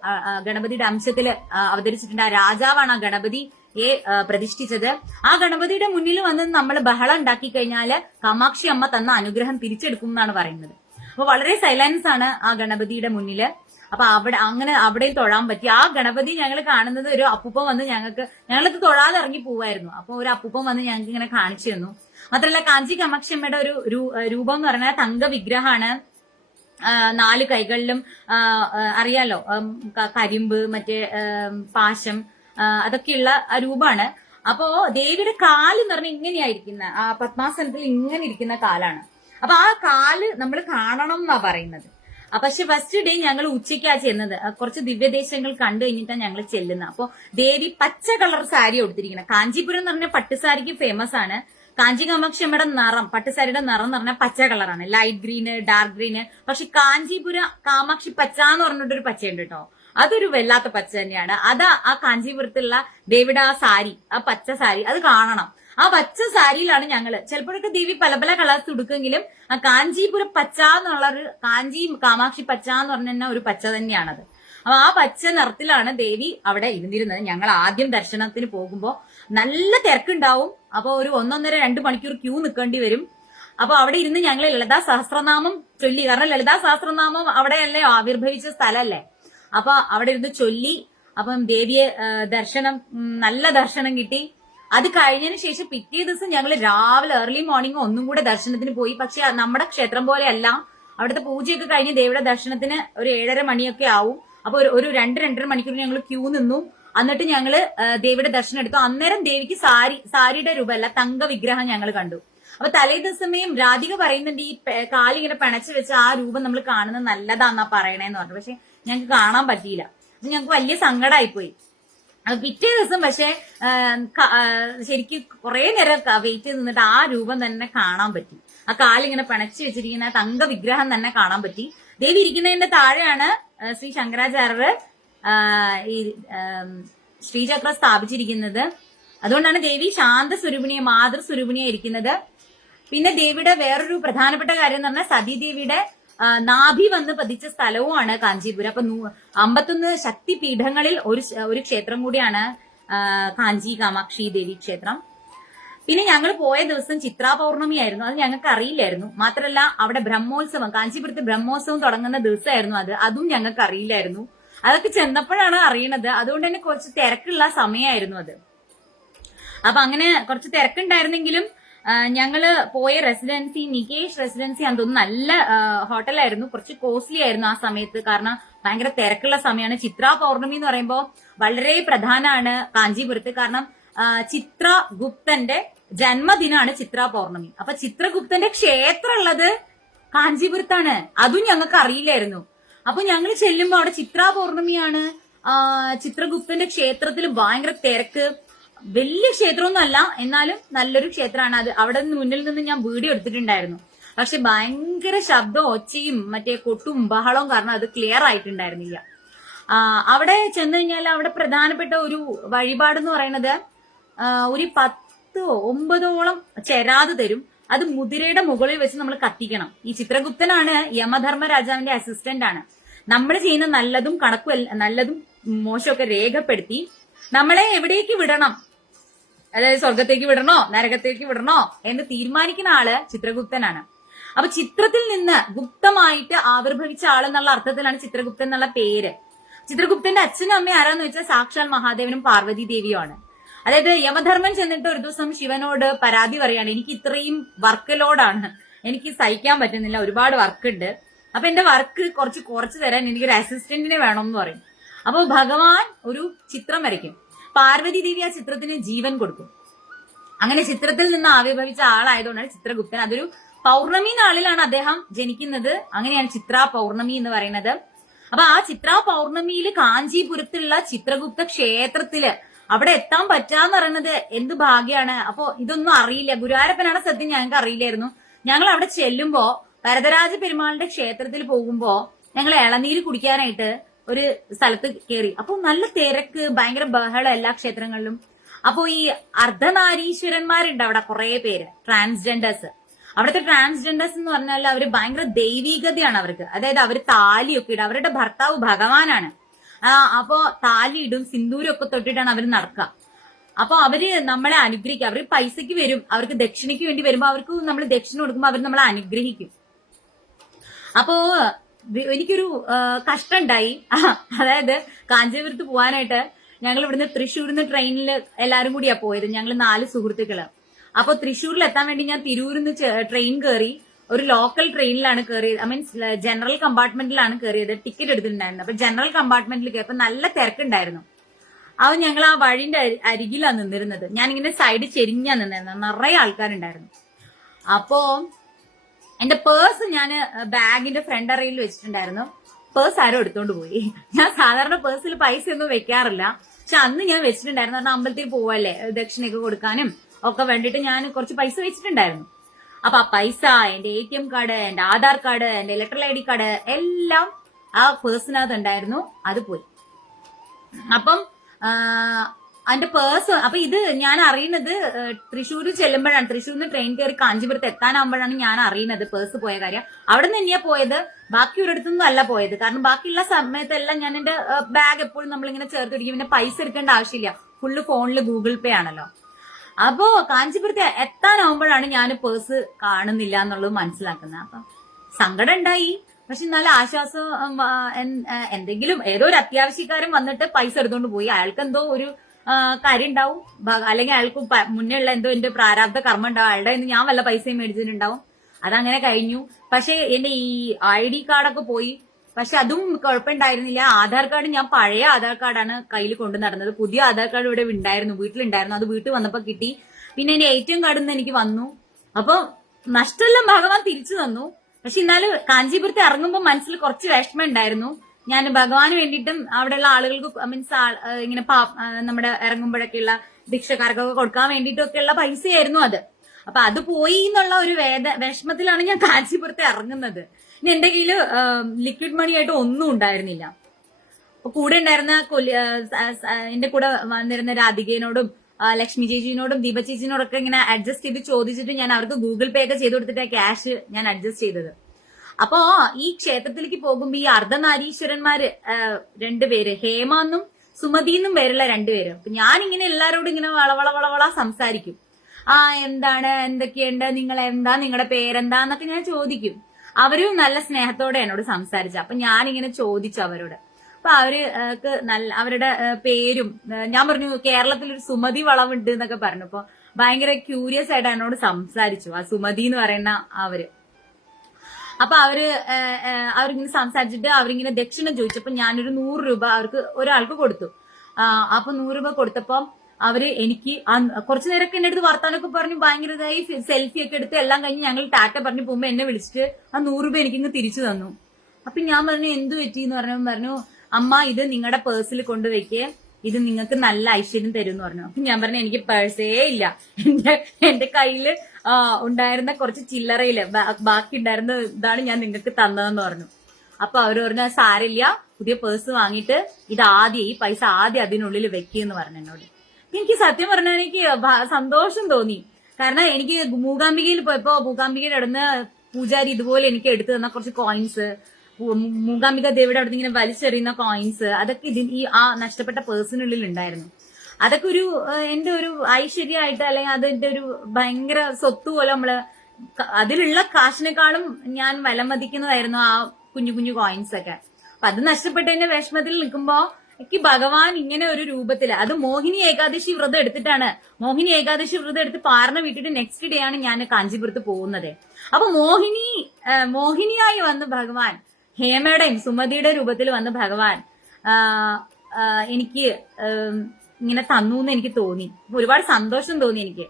ഗണപതിയുടെ അംശത്തിൽ അവതരിച്ചിട്ടുണ്ട്. ആ രാജാവാണ് ആ ഗണപതിയെ പ്രതിഷ്ഠിച്ചത്. ആ ഗണപതിയുടെ മുന്നിൽ വന്ന് നമ്മൾ ബഹളം ഉണ്ടാക്കി കഴിഞ്ഞാല് കാമാക്ഷി അമ്മ തന്ന അനുഗ്രഹം തിരിച്ചെടുക്കും എന്നാണ് പറയുന്നത്. അപ്പൊ വളരെ സൈലൻസ് ആണ് ആ ഗണപതിയുടെ മുന്നില്. അപ്പൊ അവിടെയും തൊഴാൻ പറ്റി. ആ ഗണപതി ഞങ്ങൾ കാണുന്നത് ഒരു അപ്പൂപ്പൻ വന്ന് ഞങ്ങൾക്ക് തൊഴാതെ ഇറങ്ങി പോവായിരുന്നു. അപ്പൊ ഒരു അപ്പൂപ്പൻ വന്ന് ഞങ്ങൾക്ക് ഇങ്ങനെ കാണിച്ചു തന്നു. മാത്രമല്ല കാഞ്ചി കാമാക്ഷി അമ്മയുടെ ഒരു രൂപം എന്ന് പറഞ്ഞാൽ തങ്ക വിഗ്രഹമാണ്. 4 കൈകളിലും അറിയാലോ കരിമ്പ്, മറ്റേ പാശം, അതൊക്കെയുള്ള രൂപമാണ്. അപ്പോ ദേവിയുടെ കാല് എന്ന് പറഞ്ഞാൽ ഇങ്ങനെയായിരിക്കുന്ന, ആ പത്മാസനത്തിൽ ഇങ്ങനെ ഇരിക്കുന്ന കാലാണ്. അപ്പൊ ആ കാല് നമ്മൾ കാണണം എന്നാ പറയുന്നത്. പക്ഷെ ഫസ്റ്റ് ഡേ ഞങ്ങൾ ഉച്ചയ്ക്കാ ചെന്നത്. കുറച്ച് ദിവ്യദേശങ്ങൾ കണ്ടു കഴിഞ്ഞിട്ടാണ് ഞങ്ങൾ ചെല്ലുന്നത്. അപ്പൊ ദേവി പച്ച കളർ സാരി ഉടുത്തിരിക്കുന്നത്. കാഞ്ചീപുരം എന്ന് പറഞ്ഞ പട്ടുസാരിക്ക് ഫേമസ് ആണ്. കാഞ്ചി കാമാക്ഷി അമ്മയുടെ നിറം, പട്ടുസാരിയുടെ നിറം എന്ന് പറഞ്ഞാൽ പച്ച കളറാണ്, ലൈറ്റ് ഗ്രീന്, ഡാർക്ക് ഗ്രീന്. പക്ഷെ കാഞ്ചീപുരം കാമാക്ഷി പച്ച എന്ന് പറഞ്ഞിട്ടൊരു പച്ചയുണ്ട് കേട്ടോ. അതൊരു വല്ലാത്ത പച്ച തന്നെയാണ്. ആ കാഞ്ചീപുരത്തുള്ള ദേവിയുടെ ആ സാരി, ആ പച്ച സാരി, അത് കാണണം. ആ പച്ച സാരിയിലാണ് ഞങ്ങള്. ചിലപ്പോഴൊക്കെ ദേവി പല പല കളേഴ്സ് ഉടുക്കെങ്കിലും ആ കാഞ്ചീപുരം പച്ച എന്നുള്ളൊരു, കാഞ്ചി കാമാക്ഷി പച്ച എന്ന് പറഞ്ഞ ഒരു പച്ച തന്നെയാണത്. അപ്പൊ ആ പച്ച നിറത്തിലാണ് ദേവി അവിടെ ഇരുന്നിരുന്നത്. ഞങ്ങൾ ആദ്യം ദർശനത്തിന് പോകുമ്പോ നല്ല തിരക്കുണ്ടാവും. അപ്പൊ ഒരു 1-1.5-2 മണിക്കൂർ ക്യൂ നിൽക്കേണ്ടി വരും. അപ്പൊ അവിടെ ഇരുന്ന് ഞങ്ങൾ ലളിതാ സഹസ്രനാമം ചൊല്ലി. കാരണം ലളിതാ സഹസ്രനാമം അവിടെയല്ലേ ആവിർഭവിച്ച സ്ഥലല്ലേ. അപ്പൊ അവിടെ ഇരുന്ന് ചൊല്ലി. അപ്പം ദേവിയെ നല്ല ദർശനം കിട്ടി. അത് കഴിഞ്ഞതിന് ശേഷം പിറ്റേ ദിവസം ഞങ്ങൾ രാവിലെ ഏർലി മോർണിംഗ് ഒന്നും കൂടെ ദർശനത്തിന് പോയി. പക്ഷെ നമ്മുടെ ക്ഷേത്രം പോലെയല്ല. അവിടുത്തെ പൂജയൊക്കെ കഴിഞ്ഞ് ദേവിയുടെ ദർശനത്തിന് ഒരു 7:30 മണിയൊക്കെ ആവും. അപ്പൊ ഒരു 2-2.5 മണിക്കൂർ ഞങ്ങൾ ക്യൂ നിന്നു. എന്നിട്ട് ഞങ്ങള് ദേവിയുടെ ദർശനം എടുത്തു. അന്നേരം ദേവിക്ക് സാരിയുടെ രൂപമല്ല, തങ്ക വിഗ്രഹം ഞങ്ങൾ കണ്ടു. അപ്പൊ തലേ ദിവസമേയും രാധിക പറയുന്നുണ്ട് ഈ കാലിങ്ങനെ പിണച്ചു വെച്ച ആ രൂപം നമ്മൾ കാണുന്നത് നല്ലതാന്നാ പറയണേന്ന് പറഞ്ഞു. പക്ഷെ ഞങ്ങൾക്ക് കാണാൻ പറ്റിയില്ല. അപ്പൊ ഞങ്ങൾക്ക് വലിയ സങ്കടമായിപ്പോയി. പിറ്റേ ദിവസം പക്ഷെ ശരിക്കും കുറെ നേരം വെയിറ്റ് ചെയ്ത് നിന്നിട്ട് ആ രൂപം തന്നെ കാണാൻ പറ്റി. ആ കാലിങ്ങനെ പിണച്ചു വെച്ചിരിക്കുന്ന തങ്ക വിഗ്രഹം തന്നെ കാണാൻ പറ്റി. ദേവി ഇരിക്കുന്നതിന്റെ താഴെയാണ് ശ്രീ ശങ്കരാചാര്യർ ഈ ശ്രീചക്രം സ്ഥാപിച്ചിരിക്കുന്നത്. അതുകൊണ്ടാണ് ദേവി ശാന്തസ്വരൂപിണിയെ, മാതൃസ്വരൂപിണിയെ ഇരിക്കുന്നത്. പിന്നെ ദേവിയുടെ വേറൊരു പ്രധാനപ്പെട്ട കാര്യം എന്ന് പറഞ്ഞാൽ സതീദേവിയുടെ നാഭി വന്ന് പതിച്ച സ്ഥലവുമാണ് കാഞ്ചീപുരം. അപ്പൊ 51 ശക്തി പീഠങ്ങളിൽ ഒരു ക്ഷേത്രം കൂടിയാണ് കാഞ്ചി കാമാക്ഷി ദേവി ക്ഷേത്രം. പിന്നെ ഞങ്ങൾ പോയ ദിവസം ചിത്രാ പൗർണമി ആയിരുന്നു. അത് ഞങ്ങൾക്ക് അറിയില്ലായിരുന്നു. മാത്രമല്ല അവിടെ ബ്രഹ്മോത്സവം, കാഞ്ചീപുരത്ത് ബ്രഹ്മോത്സവം തുടങ്ങുന്ന ദിവസമായിരുന്നു അതും ഞങ്ങൾക്ക് അറിയില്ലായിരുന്നു. അതൊക്കെ ചെന്നപ്പോഴാണ് അറിയണത്. അതുകൊണ്ട് തന്നെ കുറച്ച് തിരക്കുള്ള സമയമായിരുന്നു അത്. അപ്പൊ അങ്ങനെ കുറച്ച് തിരക്കുണ്ടായിരുന്നെങ്കിലും ഞങ്ങള് പോയ റെസിഡൻസി, നികേഷ് റെസിഡൻസി അതൊന്നും നല്ല ഹോട്ടലായിരുന്നു. കുറച്ച് കോസ്റ്റ്ലി ആയിരുന്നു ആ സമയത്ത്. കാരണം ഭയങ്കര തിരക്കുള്ള സമയമാണ്. ചിത്രാ പൗർണമി എന്ന് പറയുമ്പോൾ വളരെ പ്രധാനമാണ് കാഞ്ചീപുരത്ത്. കാരണം ചിത്രഗുപ്തന്റെ ജന്മദിനമാണ് ചിത്രാ പൗർണമി. അപ്പൊ ചിത്രഗുപ്തന്റെ ക്ഷേത്രം ഉള്ളത് കാഞ്ചീപുരത്താണ്. അതും ഞങ്ങൾക്ക് അറിയില്ലായിരുന്നു. അപ്പൊ ഞങ്ങൾ ചെല്ലുമ്പോ അവിടെ ചിത്രാ പൗർണമിയാണ്. ചിത്രഗുപ്തന്റെ ക്ഷേത്രത്തിൽ ഭയങ്കര തിരക്ക്. വലിയ ക്ഷേത്രമൊന്നും അല്ല, എന്നാലും നല്ലൊരു ക്ഷേത്രമാണ് അത്. അവിടെ മുന്നിൽ നിന്ന് ഞാൻ വീഡിയോ എടുത്തിട്ടുണ്ടായിരുന്നു. പക്ഷെ ഭയങ്കര ശബ്ദവും ഒച്ചയും മറ്റേ കൊട്ടും ബഹളവും കാരണം അത് ക്ലിയർ ആയിട്ടുണ്ടായിരുന്നില്ല. അവിടെ ചെന്ന് കഴിഞ്ഞാൽ അവിടെ പ്രധാനപ്പെട്ട ഒരു വഴിപാടെന്ന് പറയുന്നത് ഒരു 10-9 ചെരാത് തരും. അത് മുതിരയുടെ മുകളിൽ വെച്ച് നമ്മൾ കത്തിക്കണം. ഈ ചിത്രഗുപ്തനാണ് യമധർമ്മ രാജാവിന്റെ അസിസ്റ്റന്റ് ആണ്. നമ്മൾ ചെയ്യുന്ന നല്ലതും നല്ലതും മോശമൊക്കെ രേഖപ്പെടുത്തി നമ്മളെ എവിടേക്ക് വിടണം, അതായത് സ്വർഗത്തേക്ക് വിടണോ നരകത്തേക്ക് വിടണോ എന്ന് തീരുമാനിക്കുന്ന ആള് ചിത്രഗുപ്തനാണ്. അപ്പൊ ചിത്രത്തിൽ നിന്ന് ഗുപ്തമായിട്ട് ആവിർഭവിച്ച ആളെന്നുള്ള അർത്ഥത്തിലാണ് ചിത്രഗുപ്തൻ എന്നുള്ള പേര്. ചിത്രഗുപ്തന്റെ അച്ഛനും അമ്മയും ആരാന്ന് വെച്ചാൽ സാക്ഷാൽ മഹാദേവനും പാർവതി ദേവിയുമാണ്. അതായത് യമധർമ്മൻ ചെന്നിട്ട് ഒരു ദിവസം ശിവനോട് പരാതി പറയാണ്, എനിക്ക് ഇത്രയും വർക്ക് ലോഡാണ്, എനിക്ക് സഹിക്കാൻ പറ്റുന്നില്ല, ഒരുപാട് വർക്ക് ഉണ്ട്. അപ്പൊ എന്റെ വർക്ക് കുറച്ച് തരാൻ എനിക്കൊരു അസിസ്റ്റന്റിനെ വേണം എന്ന് പറയും. അപ്പോൾ ഭഗവാൻ ഒരു ചിത്രം വരയ്ക്കും. പാർവതി ദേവി ആ ചിത്രത്തിന് ജീവൻ കൊടുക്കും. അങ്ങനെ ചിത്രത്തിൽ നിന്ന് ആവിർഭവിച്ച ആളായതുകൊണ്ടാണ് ചിത്രഗുപ്തൻ. അതൊരു പൗർണമി നാളിലാണ് അദ്ദേഹം ജനിക്കുന്നത്. അങ്ങനെയാണ് ചിത്രാ പൗർണമി എന്ന് പറയുന്നത്. അപ്പൊ ആ ചിത്രാ പൗർണമിയിൽ കാഞ്ചീപുരത്തുള്ള ചിത്രഗുപ്ത ക്ഷേത്രത്തില് അവിടെ എത്താൻ പറ്റാന്ന് പറയുന്നത് എന്ത് ഭാഗ്യാണ്. അപ്പൊ ഇതൊന്നും അറിയില്ല. ഗുരുവായൂരപ്പനാണ് സത്യം, ഞങ്ങൾക്ക് അറിയില്ലായിരുന്നു. ഞങ്ങൾ അവിടെ ചെല്ലുമ്പോ വരദരാജ പെരുമാളിന്റെ ക്ഷേത്രത്തിൽ പോകുമ്പോ ഞങ്ങൾ ഇളനീര് കുടിക്കാനായിട്ട് ഒരു സ്ഥലത്ത് കയറി. അപ്പൊ നല്ല തിരക്ക്, ഭയങ്കര ബഹളം എല്ലാ ക്ഷേത്രങ്ങളിലും. അപ്പൊ ഈ അർദ്ധനാരീശ്വരന്മാരുണ്ട് അവിടെ കുറെ പേര്, ട്രാൻസ്ജെൻഡേഴ്സ്. അവിടുത്തെ ട്രാൻസ്ജെൻഡേഴ്സ് എന്ന് പറഞ്ഞാൽ അവര് ഭയങ്കര ദൈവീകതയാണ് അവർക്ക്. അതായത് അവര് താലിയൊക്കെ ഇടും. അവരുടെ ഭർത്താവ് ഭഗവാനാണ്. അപ്പോ താലി ഇടും, സിന്ദൂരം ഒക്കെ തൊട്ടിട്ടാണ് അവർ നടക്കുക. അപ്പൊ അവര് നമ്മളെ അനുഗ്രഹിക്കും. അവര് പൈസക്ക് വരും, അവർക്ക് ദക്ഷിണയ്ക്ക് വേണ്ടി വരുമ്പോ അവർക്ക് നമ്മൾ ദക്ഷിണ കൊടുക്കുമ്പോ അവർ നമ്മളെ അനുഗ്രഹിക്കും. അപ്പോ എനിക്കൊരു കഷ്ടം ഉണ്ടായി. അതായത് കാഞ്ചീപുരത്ത് പോവാനായിട്ട് ഞങ്ങൾ ഇവിടുന്ന് തൃശ്ശൂരിന്ന് ട്രെയിനിൽ എല്ലാരും കൂടിയാ പോയത്. ഞങ്ങൾ 4 സുഹൃത്തുക്കള്. അപ്പൊ തൃശ്ശൂരിൽ എത്താൻ വേണ്ടി ഞാൻ തിരൂരിന്ന് ട്രെയിൻ കയറി. ഒരു ലോക്കൽ ട്രെയിനിലാണ് കയറിയത്. മീൻസ് ജനറൽ കമ്പാർട്ട്മെന്റിലാണ് കയറിയത്. ടിക്കറ്റ് എടുത്തിട്ടുണ്ടായിരുന്നു. അപ്പൊ ജനറൽ കമ്പാർട്ട്മെന്റിൽ കയറിയപ്പോ നല്ല തിരക്കുണ്ടായിരുന്നു. അത് ഞങ്ങൾ ആ വഴിന്റെ അരികിലാണ് നിന്നിരുന്നത്. ഞാനിങ്ങനെ സൈഡ് ചെരിഞ്ഞാ നിന്നിരുന്നത്. നിറയെ ആൾക്കാരുണ്ടായിരുന്നു. അപ്പോ എന്റെ പേഴ്സ് ഞാൻ ബാഗിന്റെ ഫ്രണ്ട് അറയിൽ വെച്ചിട്ടുണ്ടായിരുന്നു. പേഴ്സ് ആരോ എടുത്തോണ്ട് പോയി. ഞാൻ സാധാരണ പേഴ്സിൽ പൈസ ഒന്നും വെക്കാറില്ല, പക്ഷെ അന്ന് ഞാൻ വെച്ചിട്ടുണ്ടായിരുന്നു. കാരണം അമ്പലത്തിൽ പോവല്ലേ, ദക്ഷിണയൊക്കെ കൊടുക്കാനും ഒക്കെ വേണ്ടിയിട്ട് ഞാൻ കുറച്ച് പൈസ വെച്ചിട്ടുണ്ടായിരുന്നു. അപ്പൊ ആ പൈസ, എന്റെ ATM കാർഡ്, എന്റെ ആധാർ കാർഡ്, എന്റെ ഇലക്ട്രൽ ID കാർഡ് എല്ലാം ആ പേഴ്സിനകത്ത് ഉണ്ടായിരുന്നു. അത് പോയി. അപ്പം അതിന്റെ പേഴ്സ്, അപ്പൊ ഇത് ഞാൻ അറിയുന്നത് തൃശ്ശൂർ ചെല്ലുമ്പോഴാണ്. തൃശ്ശൂരിൽ നിന്ന് ട്രെയിൻ കയറി കാഞ്ചീപുരത്ത് എത്താനാകുമ്പോഴാണ് ഞാൻ അറിയുന്നത് പേഴ്സ് പോയ കാര്യം. അവിടെ നിന്ന് തന്നെയാ പോയത്, ബാക്കി ഒരിടത്തൊന്നും അല്ല പോയത്. കാരണം ബാക്കിയുള്ള സമയത്തെല്ലാം ഞാൻ എന്റെ ബാഗ് എപ്പോഴും നമ്മളിങ്ങനെ ചേർത്ത് പിടിക്കും. പിന്നെ പൈസ എടുക്കേണ്ട ആവശ്യമില്ല, ഫുള്ള് ഫോണിൽ ഗൂഗിൾ പേ ആണല്ലോ. അപ്പോ കാഞ്ചീപുരത്ത് എത്താനാവുമ്പോഴാണ് ഞാൻ പേഴ്സ് കാണുന്നില്ല എന്നുള്ളത് മനസ്സിലാക്കുന്നത്. അപ്പൊ സങ്കടം ഉണ്ടായി. പക്ഷെ എന്നാലും ആശ്വാസം, എന്തെങ്കിലും ഏതോ ഒരു അത്യാവശ്യക്കാരൻ വന്നിട്ട് പൈസ എടുത്തോണ്ട് പോയി. അയാൾക്ക് എന്തോ ഒരു കാര്യം ഉണ്ടാവും, അല്ലെങ്കിൽ അയാൾക്ക് മുന്നേ ഉള്ള എന്തോ എന്റെ പ്രാരാബ്ധ കർമ്മം ഉണ്ടാവും. അയാളുടെ ഞാൻ വല്ല പൈസയും മേടിച്ചിട്ടുണ്ടാവും. അതങ്ങനെ കഴിഞ്ഞു. പക്ഷെ എന്റെ ഈ ID കാർഡൊക്കെ പോയി. പക്ഷെ അതും കുഴപ്പമുണ്ടായിരുന്നില്ല. ആധാർ കാർഡ് ഞാൻ പഴയ ആധാർ കാർഡാണ് കയ്യിൽ കൊണ്ടു നടന്നത്. പുതിയ ആധാർ കാർഡ് ഇവിടെ ഉണ്ടായിരുന്നു, വീട്ടിലുണ്ടായിരുന്നു. അത് വീട്ടിൽ വന്നപ്പോ കിട്ടി. പിന്നെ എന്റെ ATM കാർഡിൽ നിന്ന് എനിക്ക് വന്നു. അപ്പൊ നഷ്ടമെല്ലാം ഭഗവാൻ തിരിച്ചു തന്നു. പക്ഷെ എന്നാലും കാഞ്ചീപുരത്ത് ഇറങ്ങുമ്പോൾ മനസ്സിൽ കുറച്ച് വിഷമം ഉണ്ടായിരുന്നു. ഞാൻ ഭഗവാന് വേണ്ടിയിട്ടും അവിടെയുള്ള ആളുകൾക്ക് മീൻസ് ഇങ്ങനെ നമ്മുടെ ഇറങ്ങുമ്പോഴൊക്കെയുള്ള ഭിക്ഷക്കാർക്കൊക്കെ കൊടുക്കാൻ വേണ്ടിയിട്ടൊക്കെയുള്ള പൈസയായിരുന്നു അത്. അപ്പൊ അത് പോയി എന്നുള്ള ഒരു വിഷമത്തിലാണ് ഞാൻ കാഞ്ചീപുരത്ത് ഇറങ്ങുന്നത്. ഇനി എന്റെ കയ്യില് ലിക്വിഡ് മണി ആയിട്ട് ഒന്നും ഉണ്ടായിരുന്നില്ല. അപ്പൊ കൂടെ ഉണ്ടായിരുന്ന എന്റെ കൂടെ വന്നിരുന്ന രാധികയോടും ലക്ഷ്മി ചേച്ചിനോടും ദീപ ചേച്ചിനോടൊക്കെ ഇങ്ങനെ അഡ്ജസ്റ്റ് ചെയ്ത് ചോദിച്ചിട്ട് ഞാൻ അവർക്ക് ഗൂഗിൾ പേ ഒക്കെ ചെയ്ത് കൊടുത്തിട്ട് ക്യാഷ് ഞാൻ അഡ്ജസ്റ്റ് ചെയ്തത്. അപ്പോ ഈ ക്ഷേത്രത്തിലേക്ക് പോകുമ്പോ ഈ അർദ്ധനാരീശ്വരന്മാര് 2 പേര്, ഹേമ എന്നും സുമതി എന്നും പേരുള്ള 2 പേര്. അപ്പൊ ഞാനിങ്ങനെ എല്ലാരോടും ഇങ്ങനെ വളവള സംസാരിക്കും. എന്താണ്, എന്തൊക്കെയുണ്ട്, നിങ്ങൾ എന്താ, നിങ്ങളുടെ പേരെന്താന്നൊക്കെ ഞാൻ ചോദിക്കും. അവരും നല്ല സ്നേഹത്തോടെ എന്നോട് സംസാരിച്ചു. അപ്പൊ ഞാനിങ്ങനെ ചോദിച്ചു അവരോട്. അപ്പൊ അവർക്ക് നല്ല അവരുടെ പേരും ഞാൻ പറഞ്ഞു, കേരളത്തിൽ ഒരു സുമതി വളവുണ്ട് എന്നൊക്കെ പറഞ്ഞു. അപ്പൊ ഭയങ്കര ക്യൂരിയസ് ആയിട്ട് എന്നോട് സംസാരിച്ചു ആ സുമതി എന്ന് പറയുന്ന അവര്. അപ്പൊ അവരിങ്ങനെ സംസാരിച്ചിട്ട് അവരിങ്ങനെ ദക്ഷിണ ചോദിച്ചപ്പോ ഞാനൊരു 100 രൂപ അവർക്ക് ഒരാൾക്ക് കൊടുത്തു. അപ്പൊ 100 രൂപ കൊടുത്തപ്പോ അവര് എനിക്ക് കുറച്ചു നേരമൊക്കെ എന്റെ അടുത്ത് വർത്താനൊക്കെ പറഞ്ഞു, ഭയങ്കര ഇതായി, സെൽഫി ഒക്കെ എടുത്ത് എല്ലാം കഴിഞ്ഞ് ഞങ്ങൾ ടാറ്റ പറഞ്ഞു പോകുമ്പോ എന്നെ വിളിച്ചിട്ട് ആ 100 രൂപ എനിക്കിങ്ങ് തിരിച്ചു തന്നു. അപ്പൊ ഞാൻ പറഞ്ഞു എന്ത് പറ്റി എന്ന് പറഞ്ഞു, അമ്മ ഇത് നിങ്ങളുടെ പേഴ്സിൽ കൊണ്ടുവയ്ക്കേ, ഇത് നിങ്ങൾക്ക് നല്ല ഐശ്വര്യം തരും എന്ന് പറഞ്ഞു. അപ്പൊ ഞാൻ പറഞ്ഞു എനിക്ക് പേഴ്സേ ഇല്ല, എന്റെ കയ്യില് ഉണ്ടായിരുന്ന കുറച്ച് ചില്ലറയില് ബാക്കി ഉണ്ടായിരുന്ന ഇതാണ് ഞാൻ നിങ്ങൾക്ക് തന്നതെന്ന് പറഞ്ഞു. അപ്പൊ അവര് പറഞ്ഞു സാരില്ല, പുതിയ പേഴ്സ് വാങ്ങിയിട്ട് ഇത് ഈ പൈസ ആദ്യം അതിനുള്ളിൽ വെക്കിയെന്ന് പറഞ്ഞു എന്നോട്. എനിക്ക് സത്യം പറഞ്ഞാൽ എനിക്ക് സന്തോഷം തോന്നി. കാരണം എനിക്ക് മൂകാംബികയിൽ പോയപ്പോ മൂകാംബികയുടെ അടുന്ന് പൂജാരി ഇതുപോലെ എനിക്ക് എടുത്തു തന്ന കുറച്ച് കോയിൻസ്, മൂകാംബിക ദേവിയുടെ അടുത്ത് ഇങ്ങനെ വലിച്ചെറിയുന്ന കോയിൻസ്, അതൊക്കെ ആ നഷ്ടപ്പെട്ട പേഴ്സിനുള്ളിൽ ഉണ്ടായിരുന്നു. അതൊക്കെ ഒരു എന്റെ ഒരു ഐശ്വര്യമായിട്ട്, അല്ലെങ്കിൽ അതിന്റെ ഒരു ഭയങ്കര സ്വത്ത് പോലെ നമ്മള് അതിലുള്ള കാശിനേക്കാളും ഞാൻ വിലമതിക്കുന്നതായിരുന്നു ആ കുഞ്ഞു കുഞ്ഞു കോയിൻസ് ഒക്കെ. അപ്പൊ അത് നഷ്ടപ്പെട്ടതിന്റെ വിഷമത്തിൽ നിൽക്കുമ്പോ എനിക്ക് ഭഗവാൻ ഇങ്ങനെ ഒരു രൂപത്തില്, അത് മോഹിനി ഏകാദശി വ്രതം എടുത്തിട്ടാണ്, മോഹിനി ഏകാദശി വ്രതം എടുത്ത് പാർണ വിട്ടിട്ട് നെക്സ്റ്റ് ഡേ ആണ് ഞാൻ കാഞ്ചീപുരത്ത് പോകുന്നത്. അപ്പൊ മോഹിനിയായി വന്ന് ഭഗവാൻ, ഹേമയുടെയും സുമതിയുടെ രൂപത്തിൽ വന്ന് ഭഗവാൻ എനിക്ക് ഇങ്ങനെ തന്നു എന്ന് എനിക്ക് തോന്നി. ഒരുപാട് സന്തോഷം തോന്നി എനിക്ക്.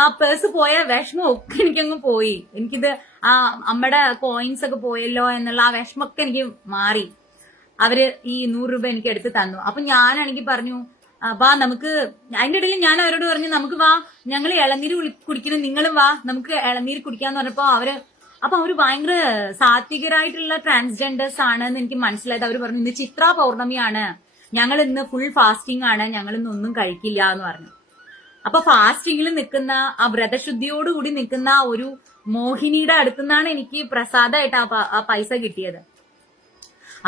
ആ പേഴ്സ് പോയ വിഷമം ഒക്കെ എനിക്കങ്ങ് പോയി. എനിക്കിത് ആ അമ്മയുടെ കോയിൻസ് ഒക്കെ പോയല്ലോ എന്നുള്ള ആ വിഷമൊക്കെ എനിക്ക് മാറി. അവര് ഈ 100 രൂപ എനിക്ക് എടുത്ത് തന്നു. അപ്പൊ ഞാനാണെങ്കിൽ പറഞ്ഞു വാ നമുക്ക്, അതിന്റെ ഇടയിൽ ഞാൻ അവരോട് പറഞ്ഞു നമുക്ക് വാ ഞങ്ങൾ ഇളനീര് കുടിക്കണം, നിങ്ങളും വാ നമുക്ക് ഇളനീര് കുടിക്കാന്ന് പറഞ്ഞപ്പോ അവര് ഭയങ്കര സാത്വികരായിട്ടുള്ള ട്രാൻസ്ജെൻഡേഴ്സ് ആണെന്ന് എനിക്ക് മനസ്സിലായത്. അവര് പറഞ്ഞു ഇന്ന് ചിത്ര പൗർണമിയാണ്, ഞങ്ങൾ ഇന്ന് ഫുൾ ഫാസ്റ്റിംഗ് ആണ്, ഞങ്ങൾ ഇന്ന് ഒന്നും കഴിക്കില്ല എന്ന് പറഞ്ഞു. അപ്പൊ ഫാസ്റ്റിംഗിൽ നിൽക്കുന്ന ആ വ്രതശുദ്ധിയോടുകൂടി നിൽക്കുന്ന ഒരു മോഹിനിയുടെ അടുത്തുനിന്നാണ് എനിക്ക് പ്രസാദമായിട്ട് ആ പൈസ കിട്ടിയത്.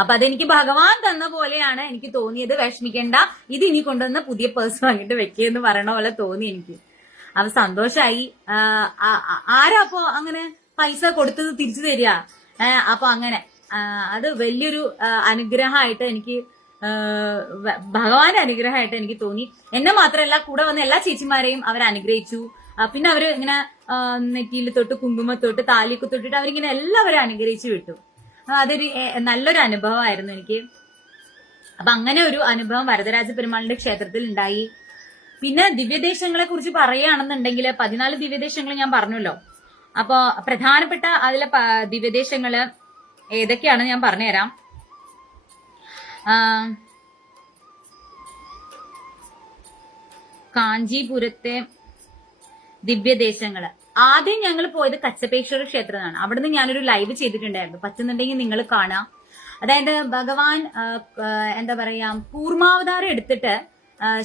അപ്പൊ അതെനിക്ക് ഭഗവാൻ തന്ന പോലെയാണ് എനിക്ക് തോന്നിയത്. വിഷമിക്കേണ്ട, ഇത് ഇനി കൊണ്ടുവന്ന പുതിയ പേഴ്സ് വാങ്ങിട്ട് വെക്കുകയെന്ന് പറയണ പോലെ തോന്നി എനിക്ക്. അപ്പൊ സന്തോഷായി. ആരാ അപ്പൊ അങ്ങനെ പൈസ കൊടുത്തത് തിരിച്ചു തരിക? അപ്പൊ അങ്ങനെ അത് വലിയൊരു അനുഗ്രഹമായിട്ട് എനിക്ക്, ഭഗവാന്റെ അനുഗ്രഹമായിട്ട് എനിക്ക് തോന്നി. എന്നെ മാത്രമല്ല കൂടെ വന്ന എല്ലാ ചേച്ചിമാരെയും അവർ അനുഗ്രഹിച്ചു. പിന്നെ അവര് ഇങ്ങനെ നെറ്റിയിൽ തൊട്ട് കുങ്കുമത്തൊട്ട് താലിയൊക്കെ തൊട്ടിട്ട് അവരിങ്ങനെ എല്ലാവരും അനുഗ്രഹിച്ചു വിട്ടു. അതൊരു നല്ലൊരു അനുഭവമായിരുന്നു എനിക്ക്. അപ്പൊ അങ്ങനെ ഒരു അനുഭവം വരദരാജ പെരുമാളിന്റെ ക്ഷേത്രത്തിൽ ഉണ്ടായി. പിന്നെ ദിവ്യദേശങ്ങളെ കുറിച്ച് പറയുകയാണെന്നുണ്ടെങ്കിൽ 14 ദിവ്യദേശങ്ങൾ ഞാൻ പറഞ്ഞല്ലോ. അപ്പൊ പ്രധാനപ്പെട്ട അതിലെ ദിവ്യദേശങ്ങള് ഏതൊക്കെയാണെന്ന് ഞാൻ പറഞ്ഞുതരാം. കാഞ്ചീപുരത്തെ ദിവ്യദേശങ്ങള് ആദ്യം ഞങ്ങൾ പോയത് കച്ചപേശ്വര ക്ഷേത്രമാണ്. അവിടുന്ന് ഞാനൊരു ലൈവ് ചെയ്തിട്ടുണ്ടായിരുന്നു, പറ്റുന്നുണ്ടെങ്കിൽ നിങ്ങൾ കാണാം. അതായത് ഭഗവാൻ എന്താ പറയാ കൂർമാവതാരം എടുത്തിട്ട്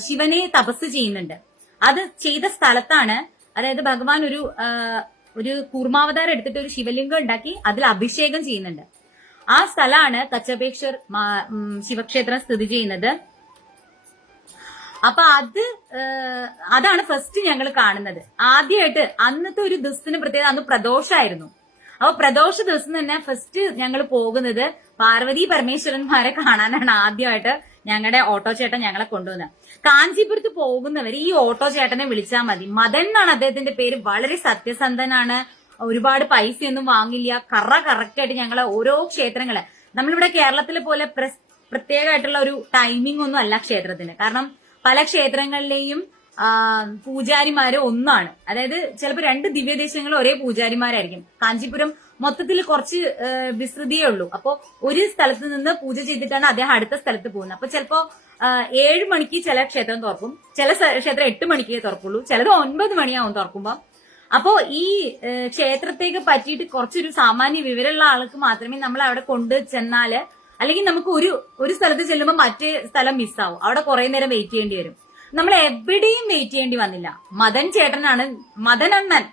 ശിവനെ തപസ് ചെയ്യുന്നുണ്ട്. അത് ചെയ്ത സ്ഥലത്താണ്, അതായത് ഭഗവാൻ ഒരു കൂർമാവതാരം എടുത്തിട്ട് ഒരു ശിവലിംഗം ഉണ്ടാക്കി അതിൽ അഭിഷേകം ചെയ്യുന്നുണ്ട്. ആ സ്ഥലമാണ് കച്ചപേശ്വർ ശിവക്ഷേത്രം സ്ഥിതി ചെയ്യുന്നത്. അപ്പൊ അതാണ് ഫസ്റ്റ് ഞങ്ങൾ കാണുന്നത്. ആദ്യമായിട്ട് അന്നത്തെ ഒരു ദിവസത്തിന് പ്രത്യേകത, അന്ന് പ്രദോഷമായിരുന്നു. അപ്പൊ പ്രദോഷ ദിവസം തന്നെ ഫസ്റ്റ് ഞങ്ങൾ പോകുന്നത് പാർവതി പരമേശ്വരന്മാരെ കാണാനാണ്. ആദ്യമായിട്ട് ഞങ്ങളുടെ ഓട്ടോ ചേട്ടൻ ഞങ്ങളെ കൊണ്ടുവന്നത്. കാഞ്ചീപുരത്ത് പോകുന്നവർ ഈ ഓട്ടോ ചേട്ടനെ വിളിച്ചാൽ മതി. മദൻ എന്നാണ് അദ്ദേഹത്തിന്റെ പേര്. വളരെ സത്യസന്ധനാണ്, ഒരുപാട് പൈസയൊന്നും വാങ്ങില്ല. കറക്റ്റ് ആയിട്ട് ഞങ്ങളെ ഓരോ ക്ഷേത്രങ്ങള്, നമ്മളിവിടെ കേരളത്തിലെ പോലെ പ്രത്യേകമായിട്ടുള്ള ഒരു ടൈമിംഗ് ഒന്നും അല്ല ക്ഷേത്രത്തിന്. കാരണം പല ക്ഷേത്രങ്ങളിലെയും പൂജാരിമാര് ഒന്നാണ്. അതായത് ചിലപ്പോൾ 2 ദിവ്യദേശങ്ങൾ ഒരേ പൂജാരിമാരായിരിക്കും. കാഞ്ചീപുരം മൊത്തത്തിൽ കുറച്ച് വിസ്തൃതിയേ ഉള്ളൂ. അപ്പോ ഒരു സ്ഥലത്ത് നിന്ന് പൂജ ചെയ്തിട്ടാണ് അദ്ദേഹം അടുത്ത സ്ഥലത്ത് പോകുന്നത്. അപ്പൊ ചിലപ്പോ 7 മണിക്ക് ചില ക്ഷേത്രം തുറക്കും, ചില ക്ഷേത്രം 8 മണിക്കേ തുറക്കുള്ളൂ, ചിലത് 9 മണിയാവും തുറക്കുമ്പോ. അപ്പോ ഈ ക്ഷേത്രത്തേക്ക് പറ്റിയിട്ട് കുറച്ചൊരു സാമാന്യ വിവരമുള്ള ആൾക്ക് മാത്രമേ നമ്മൾ അവിടെ കൊണ്ടു ചെന്നാല്, അല്ലെങ്കിൽ നമുക്ക് ഒരു സ്ഥലത്ത് ചെല്ലുമ്പോൾ മറ്റേ സ്ഥലം മിസ്സാവും. അവിടെ കുറെ നേരം വെയിറ്റ് ചെയ്യേണ്ടി വരും. നമ്മൾ എവിടെയും വെയിറ്റ് ചെയ്യേണ്ടി വന്നില്ല. മദൻ ചേട്ടനാണ്, മദൻ അണ്ണൻ,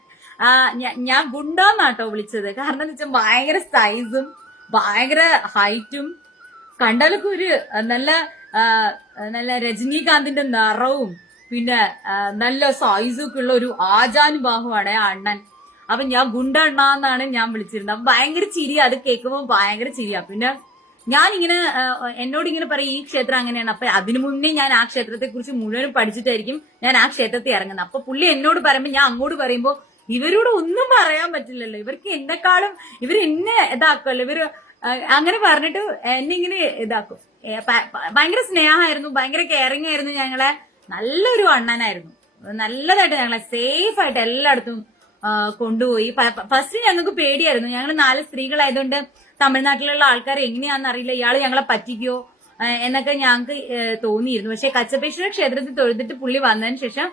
ഞാൻ ഗുണ്ടാന്നാട്ടോ വിളിച്ചത്. കാരണം എന്ന് വെച്ചാൽ ഭയങ്കര സൈസും ഭയങ്കര ഹൈറ്റും കണ്ടാലൊക്കെ ഒരു നല്ല രജനീകാന്തിന്റെ നിറവും പിന്നെ നല്ല സൈസൊക്കെ ഉള്ള ഒരു ആജാനുബാഹുവാണ് ആ അണ്ണൻ. അപ്പൊ ഞാൻ ഗുണ്ട അണ്ണാന്നാണ് ഞാൻ വിളിച്ചിരുന്നത്. അപ്പൊ ഭയങ്കര ചിരിയാ, അത് കേൾക്കുമ്പോൾ ഭയങ്കര ചിരിയാ. പിന്നെ ഞാനിങ്ങനെ എന്നോട് ഇങ്ങനെ പറയും ഈ ക്ഷേത്രം അങ്ങനെയാണ്. അപ്പൊ അതിനു മുന്നേ ഞാൻ ആ ക്ഷേത്രത്തെ കുറിച്ച് മുഴുവനും പഠിച്ചിട്ടായിരിക്കും ഞാൻ ആ ക്ഷേത്രത്തിൽ ഇറങ്ങുന്നത്. അപ്പൊ പുള്ളി എന്നോട് പറയുമ്പോൾ ഞാൻ അങ്ങോട്ട് പറയുമ്പോ ഇവരോട് ഒന്നും പറയാൻ പറ്റില്ലല്ലോ, ഇവർക്ക് എന്നെക്കാളും ഇവർ എന്നെ ഇതാക്കുമല്ലോ, ഇവര് അങ്ങനെ പറഞ്ഞിട്ട് എന്നെ ഇങ്ങനെ ഇതാക്കും. ഭയങ്കര സ്നേഹമായിരുന്നു, ഭയങ്കര കെയറിങ് ആയിരുന്നു. ഞങ്ങളെ നല്ലൊരു അണ്ണനായിരുന്നു. നല്ലതായിട്ട് ഞങ്ങളെ സേഫ് ആയിട്ട് എല്ലായിടത്തും കൊണ്ടുപോയി. ഫസ്റ്റ് ഞങ്ങൾക്ക് പേടിയായിരുന്നു. ഞങ്ങൾ 4 സ്ത്രീകളായതുകൊണ്ട് തമിഴ്നാട്ടിലുള്ള ആൾക്കാർ എങ്ങനെയാണെന്ന് അറിയില്ല, ഇയാള് ഞങ്ങളെ പറ്റിക്കോ എന്നൊക്കെ ഞങ്ങൾക്ക് തോന്നിയിരുന്നു. പക്ഷെ കച്ചപേശ്വര ക്ഷേത്രത്തിൽ തൊഴുതിട്ട് പുള്ളി വന്നതിന് ശേഷം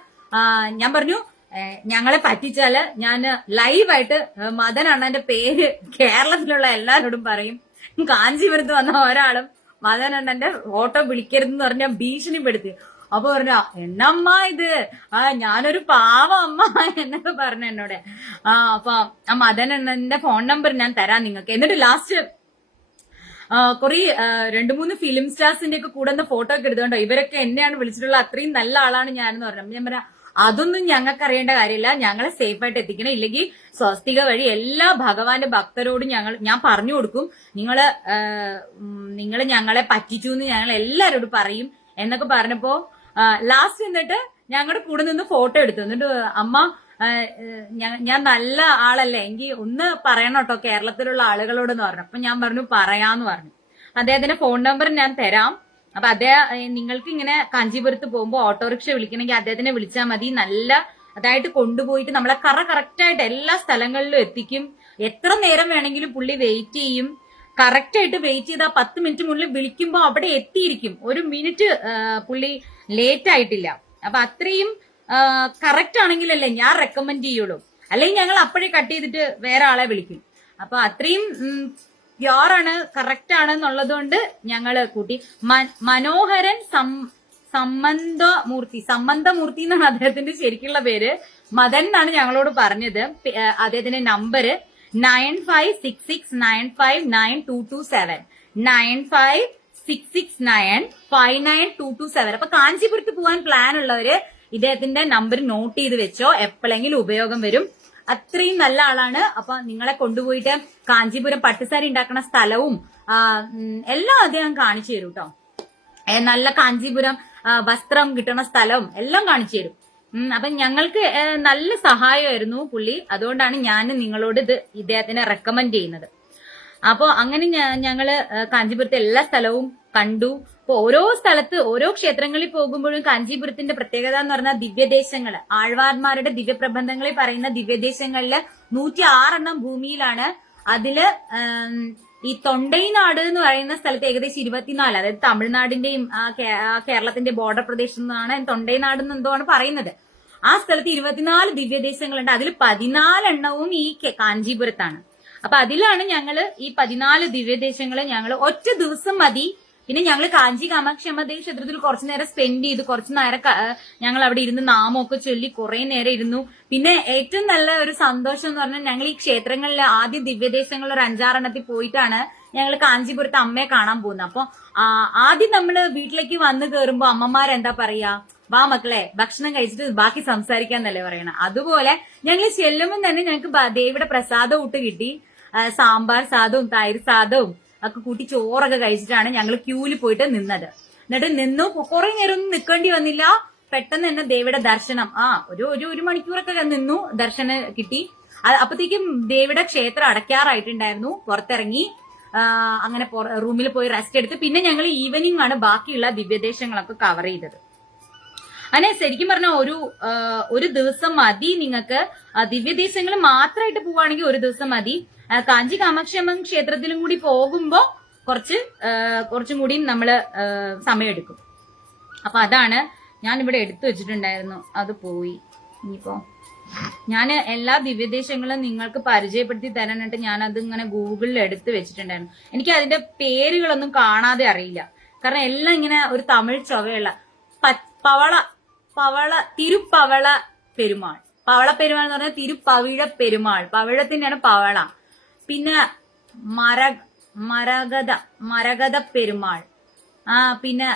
ഞാൻ പറഞ്ഞു ഞങ്ങളെ പറ്റിച്ചാല് ഞാൻ ലൈവായിട്ട് മദൻ അണ്ണന്റെ പേര് കേരളത്തിലുള്ള എല്ലാവരോടും പറയും. കാഞ്ചീപുരത്ത് വന്ന ഒരാളും മദൻ അണ്ണന്റെ ഓട്ടോ വിളിക്കരുതെന്ന് പറഞ്ഞ ഭീഷണിപ്പെടുത്തി. അപ്പൊ പറഞ്ഞ എന്നമ്മ ഇത്, ഞാനൊരു പാവ അമ്മ എന്നൊക്കെ പറഞ്ഞു എന്നോട്. അപ്പൊ ആ മദൻ അണ്ണന്റെ ഫോൺ നമ്പർ ഞാൻ തരാം നിങ്ങൾക്ക്. എന്നിട്ട് ലാസ്റ്റ് കുറെ 2-3 ഫിലിം സ്റ്റാർസിന്റെ ഒക്കെ കൂടെ ഫോട്ടോ ഒക്കെ എടുത്തോണ്ടോ ഇവരൊക്കെ എന്നെയാണ് വിളിച്ചിട്ടുള്ള, അത്രയും നല്ല ആളാണ് ഞാനെന്ന് പറഞ്ഞു. ഞാൻ പറയാം അതൊന്നും ഞങ്ങൾക്ക് അറിയേണ്ട കാര്യമില്ല, ഞങ്ങളെ സേഫ് ആയിട്ട് എത്തിക്കണം. ഇല്ലെങ്കിൽ സ്വസ്തിക വഴി എല്ലാ ഭഗവാന്റെ ഭക്തരോടും ഞാൻ പറഞ്ഞു കൊടുക്കും, നിങ്ങൾ ഞങ്ങളെ പറ്റിച്ചു എന്ന് ഞങ്ങൾ എല്ലാരോടും പറയും എന്നൊക്കെ പറഞ്ഞപ്പോ ലാസ്റ്റ് എന്നിട്ട് ഞങ്ങളുടെ കൂടെ നിന്ന് ഫോട്ടോ എടുത്തു. എന്നിട്ട് അമ്മ ഞാൻ നല്ല ആളല്ലേ, എങ്കിൽ ഒന്ന് പറയണം കേട്ടോ കേരളത്തിലുള്ള ആളുകളോടെന്ന് പറഞ്ഞു. അപ്പൊ ഞാൻ പറഞ്ഞു പറയാന്ന് പറഞ്ഞു. അദ്ദേഹത്തിന്റെ ഫോൺ നമ്പർ ഞാൻ തരാം. അപ്പൊ നിങ്ങൾക്ക് ഇങ്ങനെ കാഞ്ചീപുരത്ത് പോകുമ്പോൾ ഓട്ടോറിക്ഷ വിളിക്കണമെങ്കിൽ അദ്ദേഹത്തിനെ വിളിച്ചാൽ മതി. നല്ല അതായിട്ട് കൊണ്ടുപോയിട്ട് നമ്മളെ കറക്റ്റായിട്ട് എല്ലാ സ്ഥലങ്ങളിലും എത്തിക്കും. എത്ര നേരം വേണമെങ്കിലും പുള്ളി വെയിറ്റ് ചെയ്യും. കറക്റ്റ് ആയിട്ട് വെയിറ്റ് ചെയ്താൽ 10 മിനിറ്റിനുള്ളിൽ വിളിക്കുമ്പോൾ അവിടെ എത്തിയിരിക്കും. 1 മിനിറ്റ് പുള്ളി ലേറ്റ് ആയിട്ടില്ല. അപ്പൊ അത്രയും കറക്റ്റ് ആണെങ്കിലല്ലേ ഞാൻ റെക്കമെൻഡ് ചെയ്യുള്ളൂ. അല്ലെങ്കിൽ ഞങ്ങൾ അപ്പോഴേ കട്ട് ചെയ്തിട്ട് വേറെ ആളെ വിളിക്കും. അപ്പൊ അത്രയും പ്യോറാണ്, കറക്റ്റ് ആണ് എന്നുള്ളത് കൊണ്ട് ഞങ്ങള് കൂട്ടി. മനോഹരൻ സമ്മന്തമൂർത്തി എന്നാണ് അദ്ദേഹത്തിന്റെ ശരിക്കുള്ള പേര്. മദൻ എന്നാണ് ഞങ്ങളോട് പറഞ്ഞത്. അദ്ദേഹത്തിന്റെ നമ്പർ 9566959227 9566959227. അപ്പൊ കാഞ്ചീപുരത്ത് പോകാൻ പ്ലാൻ ഉള്ളവര് ഇദ്ദേഹത്തിന്റെ നമ്പർ നോട്ട് ചെയ്ത് വെച്ചോ, എപ്പോഴെങ്കിലും ഉപയോഗം വരും. അത്രയും നല്ല ആളാണ്. അപ്പൊ നിങ്ങളെ കൊണ്ടുപോയിട്ട് കാഞ്ചീപുരം പട്ടുസാരി ഉണ്ടാക്കുന്ന സ്ഥലവും എല്ലാം അദ്ദേഹം കാണിച്ചു തരും കേട്ടോ. നല്ല കാഞ്ചീപുരം വസ്ത്രം കിട്ടുന്ന സ്ഥലവും എല്ലാം കാണിച്ചു തരും. അപ്പൊ ഞങ്ങൾക്ക് നല്ല സഹായമായിരുന്നു പുള്ളി. അതുകൊണ്ടാണ് ഞാൻ നിങ്ങളോട് ഇദ്ദേഹത്തിനെ റെക്കമെൻഡ് ചെയ്യുന്നത്. അപ്പൊ അങ്ങനെ ഞങ്ങള് കാഞ്ചീപുരത്തെ എല്ലാ സ്ഥലവും കണ്ടു. അപ്പൊ ഓരോ സ്ഥലത്ത് ഓരോ ക്ഷേത്രങ്ങളിൽ പോകുമ്പോഴും കാഞ്ചീപുരത്തിന്റെ പ്രത്യേകത എന്ന് പറഞ്ഞാൽ ദിവ്യദേശങ്ങള്, ആഴ്വാർമാരുടെ ദിവ്യപ്രബന്ധങ്ങളിൽ പറയുന്ന ദിവ്യദേശങ്ങളില് 106 ഭൂമിയിലാണ്. അതില് ഈ തൊണ്ടൈനാട് എന്ന് പറയുന്ന സ്ഥലത്ത് ഏകദേശം 24, അതായത് തമിഴ്നാടിന്റെയും കേരളത്തിന്റെ ബോർഡർ പ്രദേശം എന്നാണ് തൊണ്ടൈനാട് എന്ന് എന്തോ ആണ് പറയുന്നത്. ആ സ്ഥലത്ത് 24 ദിവ്യദേശങ്ങളുണ്ട്. അതിൽ 14 ഈ കാഞ്ചീപുരത്താണ്. അപ്പൊ അതിലാണ് ഞങ്ങള് ഈ 14 ദിവ്യദേശങ്ങള് ഞങ്ങൾ ഒറ്റ ദിവസം മതി. പിന്നെ ഞങ്ങൾ കാഞ്ചി കാമാക്ഷി അമ്മ ദേവി ക്ഷേത്രത്തിൽ കുറച്ചു നേരം സ്പെൻഡ് ചെയ്തു. കുറച്ചു നേരം ഞങ്ങൾ അവിടെ ഇരുന്ന് നാമമൊക്കെ ചൊല്ലി കുറെ നേരം ഇരുന്നു. പിന്നെ ഏറ്റവും നല്ല ഒരു സന്തോഷം എന്ന് പറഞ്ഞാൽ ഞങ്ങൾ ഈ ക്ഷേത്രങ്ങളിൽ ആദ്യം ദിവ്യദേശങ്ങളിൽ ഒരു 5-6 പോയിട്ടാണ് ഞങ്ങൾ കാഞ്ചീപുരത്തെ അമ്മയെ കാണാൻ പോകുന്നത്. അപ്പൊ ആദ്യം നമ്മള് വീട്ടിലേക്ക് വന്നു കയറുമ്പോ അമ്മമാരെന്താ പറയാ, വാ മക്കളെ ഭക്ഷണം കഴിച്ചിട്ട് ബാക്കി സംസാരിക്കാന്നല്ലേ പറയണ. അതുപോലെ ഞങ്ങൾ ചെല്ലുമ്പോൾ തന്നെ ഞങ്ങൾക്ക് ദേവിയുടെ പ്രസാദം ഊട്ട് കിട്ടി. സാമ്പാർ സാദവും തൈര് സാദവും ഒക്കെ കൂട്ടി ചോറൊക്കെ കഴിച്ചിട്ടാണ് ഞങ്ങൾ ക്യൂവിൽ പോയിട്ട് നിന്നത്. എന്നിട്ട് നിന്നു കുറെ നേരം ഒന്നും നിൽക്കേണ്ടി വന്നില്ല. പെട്ടെന്ന് തന്നെ ദേവിയുടെ ദർശനം ഒരു മണിക്കൂറൊക്കെ നിന്നു, ദർശനം കിട്ടി. അപ്പത്തേക്കും ദേവിയുടെ ക്ഷേത്രം അടയ്ക്കാറായിട്ടുണ്ടായിരുന്നു. പുറത്തിറങ്ങി അങ്ങനെ റൂമിൽ പോയി റെസ്റ്റ് എടുത്ത് പിന്നെ ഞങ്ങൾ ഈവനിങ് ആണ് ബാക്കിയുള്ള ദിവ്യദേശങ്ങളൊക്കെ കവർ ചെയ്തത്. അങ്ങനെ ശരിക്കും പറഞ്ഞാൽ ഒരു ദിവസം മതി നിങ്ങൾക്ക്. ദിവ്യദേശങ്ങൾ മാത്രമായിട്ട് പോവുകയാണെങ്കിൽ ഒരു ദിവസം മതി. കാഞ്ചി കാമാക്ഷി അമ്മ ക്ഷേത്രത്തിലും കൂടി പോകുമ്പോ കുറച്ചും കൂടി നമ്മള് സമയമെടുക്കും. അപ്പൊ അതാണ് ഞാൻ ഇവിടെ എടുത്തു വെച്ചിട്ടുണ്ടായിരുന്നു, അത് പോയി. ഇനിയിപ്പോ ഞാൻ എല്ലാ ദിവ്യദേശങ്ങളും നിങ്ങൾക്ക് പരിചയപ്പെടുത്തി തരാനായിട്ട് ഞാൻ അത് ഇങ്ങനെ ഗൂഗിളിൽ എടുത്തു വെച്ചിട്ടുണ്ടായിരുന്നു. എനിക്ക് അതിന്റെ പേരുകളൊന്നും കാണാതെ അറിയില്ല, കാരണം എല്ലാം ഇങ്ങനെ ഒരു തമിഴ് ചൊവയുള്ള തിരുപ്പവള പെരുമാൾ. പവള പെരുമാൾ എന്ന് പറഞ്ഞാൽ തിരുപ്പവിഴ പെരുമാൾ, പവിഴത്തിന്റെയാണ് പവള. പിന്നെ മരകത പെരുമാൾ, പിന്നെ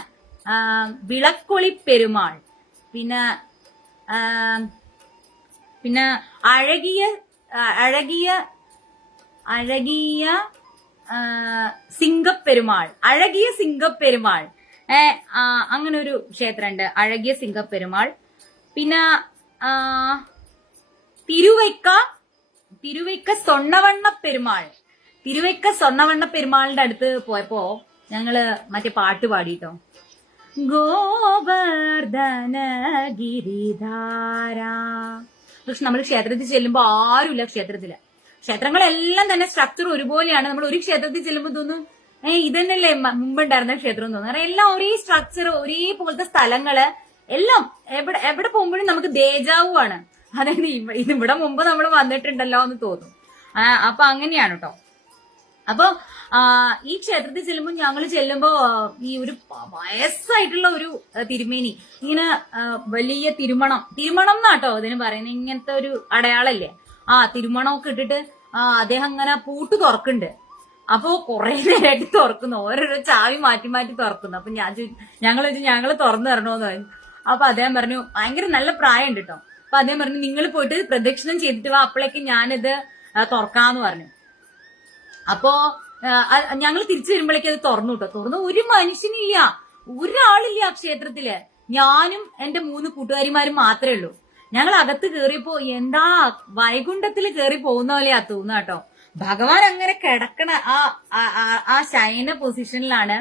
വിളക്കൊളി പെരുമാൾ, പിന്നെ അഴകിയ സിംഗപ്പെരുമാൾ, അഴകിയ സിംഗപ്പെരുമാൾ. അങ്ങനെ ഒരു ക്ഷേത്രമുണ്ട്, അഴകിയ സിംഗപ്പെരുമാൾ. പിന്നെ തിരുവൈക്ക സ്വർണ്ണവണ്ണ പെരുമാൾ. തിരുവൈക്ക സ്വർണ്ണവണ്ണ പെരുമാളിന്റെ അടുത്ത് പോയപ്പോ ഞങ്ങള് മറ്റേ പാട്ട് പാടിട്ടോ, ഗോവർദ്ധന ഗിരിധാര. പക്ഷെ നമ്മൾ ക്ഷേത്രത്തിൽ ചെല്ലുമ്പോ ആരുമില്ല ക്ഷേത്രത്തില്. ക്ഷേത്രങ്ങളെല്ലാം തന്നെ സ്ട്രക്ചർ ഒരുപോലെയാണ്. നമ്മൾ ഒരു ക്ഷേത്രത്തിൽ ചെല്ലുമ്പോൾ തോന്നുന്നു ഇതന്നെയല്ലേ മുമ്പുണ്ടായിരുന്ന ക്ഷേത്രം എന്ന് തോന്നുന്നു. എല്ലാം ഒരേ സ്ട്രക്ചർ, ഒരേപോലത്തെ സ്ഥലങ്ങള് എല്ലാം. എവിടെ പോകുമ്പോഴും നമുക്ക് ദേജാവുമാണ്. അതായത് ഇവിടെ മുമ്പ് നമ്മൾ വന്നിട്ടുണ്ടല്ലോ എന്ന് തോന്നും. അപ്പൊ അങ്ങനെയാണ് കേട്ടോ. അപ്പൊ ഈ ക്ഷേത്രത്തിൽ ചെല്ലുമ്പോ ഈ ഒരു വയസ്സായിട്ടുള്ള ഒരു തിരുമേനി ഇങ്ങനെ വലിയ തിരുമണം എന്നാട്ടോ ഇതിന് പറയുന്നത്. ഇങ്ങനത്തെ ഒരു അടയാളല്ലേ, തിരുമണമൊക്കെ ഇട്ടിട്ട് അദ്ദേഹം ഇങ്ങനെ പൂട്ട് തുറക്കുന്നുണ്ട്. അപ്പൊ കുറെ നേരമായിട്ട് തുറക്കുന്നു, ഓരോരോ ചാവി മാറ്റി മാറ്റി തുറക്കുന്നു. അപ്പൊ ഞങ്ങള് തുറന്നു തരണോന്ന് പറഞ്ഞു. അപ്പൊ അദ്ദേഹം പറഞ്ഞു, ഭയങ്കര നല്ല പ്രായം ഉണ്ട് കേട്ടോ. അപ്പൊ അദ്ദേഹം പറഞ്ഞു, നിങ്ങൾ പോയിട്ട് പ്രദക്ഷിണം ചെയ്തിട്ട് വാ, അപ്പോഴേക്ക് ഞാനിത് തുറക്കാന്ന് പറഞ്ഞു. അപ്പോ ഞങ്ങൾ തിരിച്ചു വരുമ്പോഴേക്ക് അത് തുറന്നു കേട്ടോ. തുറന്നു ഒരു മനുഷ്യനില്ല, ഒരാളില്ല ആ ക്ഷേത്രത്തില്. ഞാനും എന്റെ 3 കൂട്ടുകാരിമാരും മാത്രമേ ഉള്ളൂ. ഞങ്ങൾ അകത്ത് കേറിയപ്പോ എന്താ വൈകുണ്ഠത്തിൽ കേറി പോകുന്ന പോലെയാ തോന്നുക കേട്ടോ. ഭഗവാൻ അങ്ങനെ കിടക്കണ ആ ശയന പൊസിഷനിലാണ്.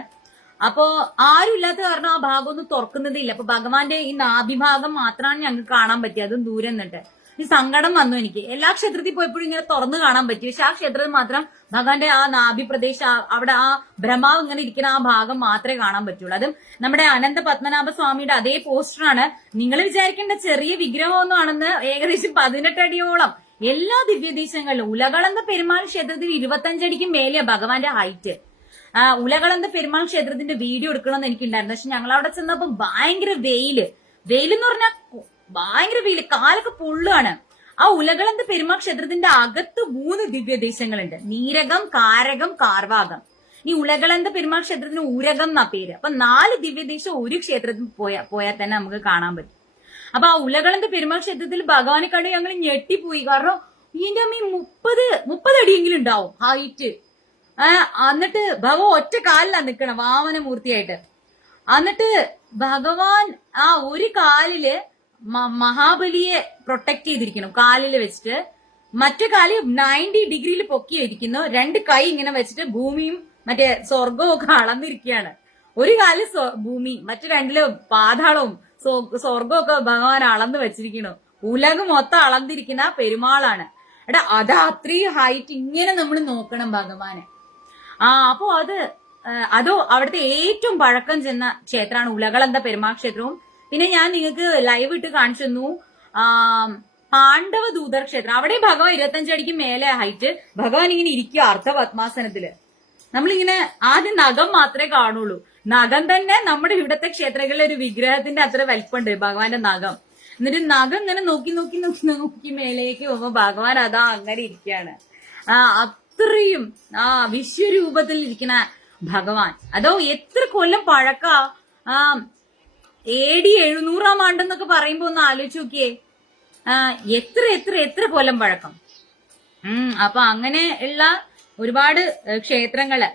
അപ്പോ ആരും ഇല്ലാത്ത കാരണം ആ ഭാഗം ഒന്നും തുറക്കുന്നതില്ല. അപ്പൊ ഭഗവാന്റെ ഈ നാഭിഭാഗം മാത്രമാണ് ഞങ്ങൾക്ക് കാണാൻ പറ്റിയത്, അതും ദൂരം നിന്നിട്ട്. ഈ സങ്കടം വന്നു എനിക്ക്. എല്ലാ ക്ഷേത്രത്തിൽ പോയപ്പോഴും ഇങ്ങനെ തുറന്നു കാണാൻ പറ്റി, പക്ഷെ ആ ക്ഷേത്രത്തിൽ മാത്രം ഭഗവാന്റെ ആ നാഭി പ്രദേശം, അവിടെ ആ ബ്രഹ്മാവ് ഇങ്ങനെ ഇരിക്കുന്ന ആ ഭാഗം മാത്രമേ കാണാൻ പറ്റുള്ളൂ. അതും നമ്മുടെ അനന്ത പത്മനാഭ സ്വാമിയുടെ അതേ പോസ്റ്ററാണ്. നിങ്ങൾ വിചാരിക്കേണ്ട ചെറിയ വിഗ്രഹമൊന്നും ആണെന്ന്, ഏകദേശം 18 അടിയോളം എല്ലാ ദിവ്യദേശങ്ങളിലും. ഉലകളന്ത പെരുമാൾ ക്ഷേത്രത്തിൽ 25 അടിക്ക് മേലെയാ ഭഗവാന്റെ ഹൈറ്റ്. ഉലകളന്ത പെരുമാൾ ക്ഷേത്രത്തിന്റെ വീഡിയോ എടുക്കണമെന്ന് എനിക്കുണ്ടായിരുന്നു. പക്ഷെ ഞങ്ങൾ അവിടെ ചെന്നപ്പോ ഭയങ്കര വെയിലെന്ന് പറഞ്ഞാൽ ഭയങ്കര വെയില്, കാലൊക്കെ പൊള്ളുകയാണ്. ആ ഉലകളന്ത പെരുമാൾ ക്ഷേത്രത്തിന്റെ അകത്ത് 3 ദിവ്യദേശങ്ങളുണ്ട്: നീരകം, കാരകം, കാർവാകം. ഈ ഉലകളന്ത പെരുമാൾ ക്ഷേത്രത്തിന് ഊരകം എന്നാ പേര്. അപ്പൊ 4 ദിവ്യദേശം ഒരു ക്ഷേത്രത്തിൽ പോയാൽ തന്നെ നമുക്ക് കാണാൻ പറ്റും. അപ്പൊ ആ ഉലകളന്ത പെരുമാൾ ക്ഷേത്രത്തിൽ ഭഗവാനെ കണ്ട് ഞങ്ങൾ ഞെട്ടിപ്പോയി. കാരണം ഇതിന്റെ അമ്മ 30 അടിയെങ്കിലും ഉണ്ടാവും ഹൈറ്റ്. എന്നിട്ട് ഭഗവാൻ ഒറ്റ കാലിലാണ് നിക്കണം, വാമനമൂർത്തിയായിട്ട്. എന്നിട്ട് ഭഗവാൻ ആ ഒരു കാലില് മഹാബലിയെ പ്രൊട്ടക്ട് ചെയ്തിരിക്കണം കാലില് വെച്ചിട്ട്, മറ്റു കാല് 90 ഡിഗ്രിയിൽ പൊക്കിയിരിക്കുന്നു. 2 കൈ ഇങ്ങനെ വെച്ചിട്ട് ഭൂമിയും മറ്റേ സ്വർഗവും ഒക്കെ അളന്നിരിക്കുകയാണ്. ഒരു കാല് ഭൂമി, മറ്റു 2 പാതാളവും സ്വർഗവും ഒക്കെ ഭഗവാൻ അളന്ന് വെച്ചിരിക്കണു. ഉലകം മൊത്തം അളന്നിരിക്കുന്ന പെരുമാളാണ്. എടാ അത് അത്രയും ഹൈറ്റ് ഇങ്ങനെ നമ്മൾ നോക്കണം ഭഗവാനെ. അപ്പോ അതോ അവിടുത്തെ ഏറ്റവും പഴക്കം ചെന്ന ക്ഷേത്രമാണ് ഉലകളന്ത പെരുമാൾ ക്ഷേത്രവും. പിന്നെ ഞാൻ നിങ്ങൾക്ക് ലൈവ് ഇട്ട് കാണിച്ചു തന്നു പാണ്ഡവ ദൂതർ ക്ഷേത്രം. അവിടെ ഭഗവാൻ 25 അടിക്ക് മേലെ ഹൈറ്റ്. ഭഗവാൻ ഇങ്ങനെ ഇരിക്കുക അർദ്ധപത്മാസനത്തില്. നമ്മളിങ്ങനെ ആദ്യം നഖം മാത്രമേ കാണുള്ളൂ. നഖം തന്നെ നമ്മുടെ ഇവിടത്തെ ക്ഷേത്രങ്ങളിലെ ഒരു വിഗ്രഹത്തിന്റെ അത്ര വലിപ്പമുണ്ട് ഭഗവാന്റെ നഖം. എന്നിട്ട് നഖം ഇങ്ങനെ നോക്കി മേലേക്ക് പോകുമ്പോ ഭഗവാൻ അതാ അങ്ങനെ ഇരിക്കുകയാണ്. അത്രയും വിശ്വരൂപത്തിൽ ഇരിക്കുന്ന ഭഗവാൻ. അതോ എത്ര കൊല്ലം പഴക്ക, AD 700-ാം ആണ്ടെന്നൊക്കെ പറയുമ്പോ ഒന്ന് ആലോചിച്ച് നോക്കിയേ. എത്ര കൊല്ലം പഴക്കം. അപ്പൊ അങ്ങനെ ഉള്ള ഒരുപാട് ക്ഷേത്രങ്ങള്.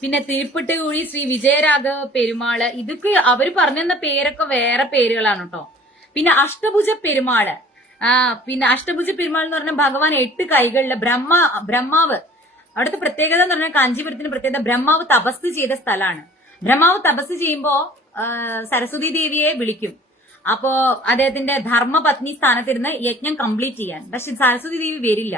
പിന്നെ തിരുപ്പട്ടുകുഴി ശ്രീ വിജയരാഘവ പെരുമാള്, ഇതൊക്കെ അവര് പറഞ്ഞെന്ന പേരൊക്കെ വേറെ പേരുകളാണ് കേട്ടോ. പിന്നെ അഷ്ടഭുജ പെരുമാള്. പിന്നെ അഷ്ടഭുജ പെരുമാൾ എന്ന് പറഞ്ഞാൽ ഭഗവാൻ 8 കൈകളില് ബ്രഹ്മാവ്. അവിടുത്തെ പ്രത്യേകത എന്ന് പറഞ്ഞാൽ കാഞ്ചീപുരത്തിന് പ്രത്യേകത ബ്രഹ്മാവ് തപസ് ചെയ്ത സ്ഥലമാണ്. ബ്രഹ്മാവ് തപസ് ചെയ്യുമ്പോ സരസ്വതി ദേവിയെ വിളിക്കും. അപ്പോ അദ്ദേഹത്തിന്റെ ധർമ്മപത്നി സ്ഥാനത്തിരുന്ന് യജ്ഞം കംപ്ലീറ്റ് ചെയ്യാൻ. പക്ഷെ സരസ്വതി ദേവി വരില്ല.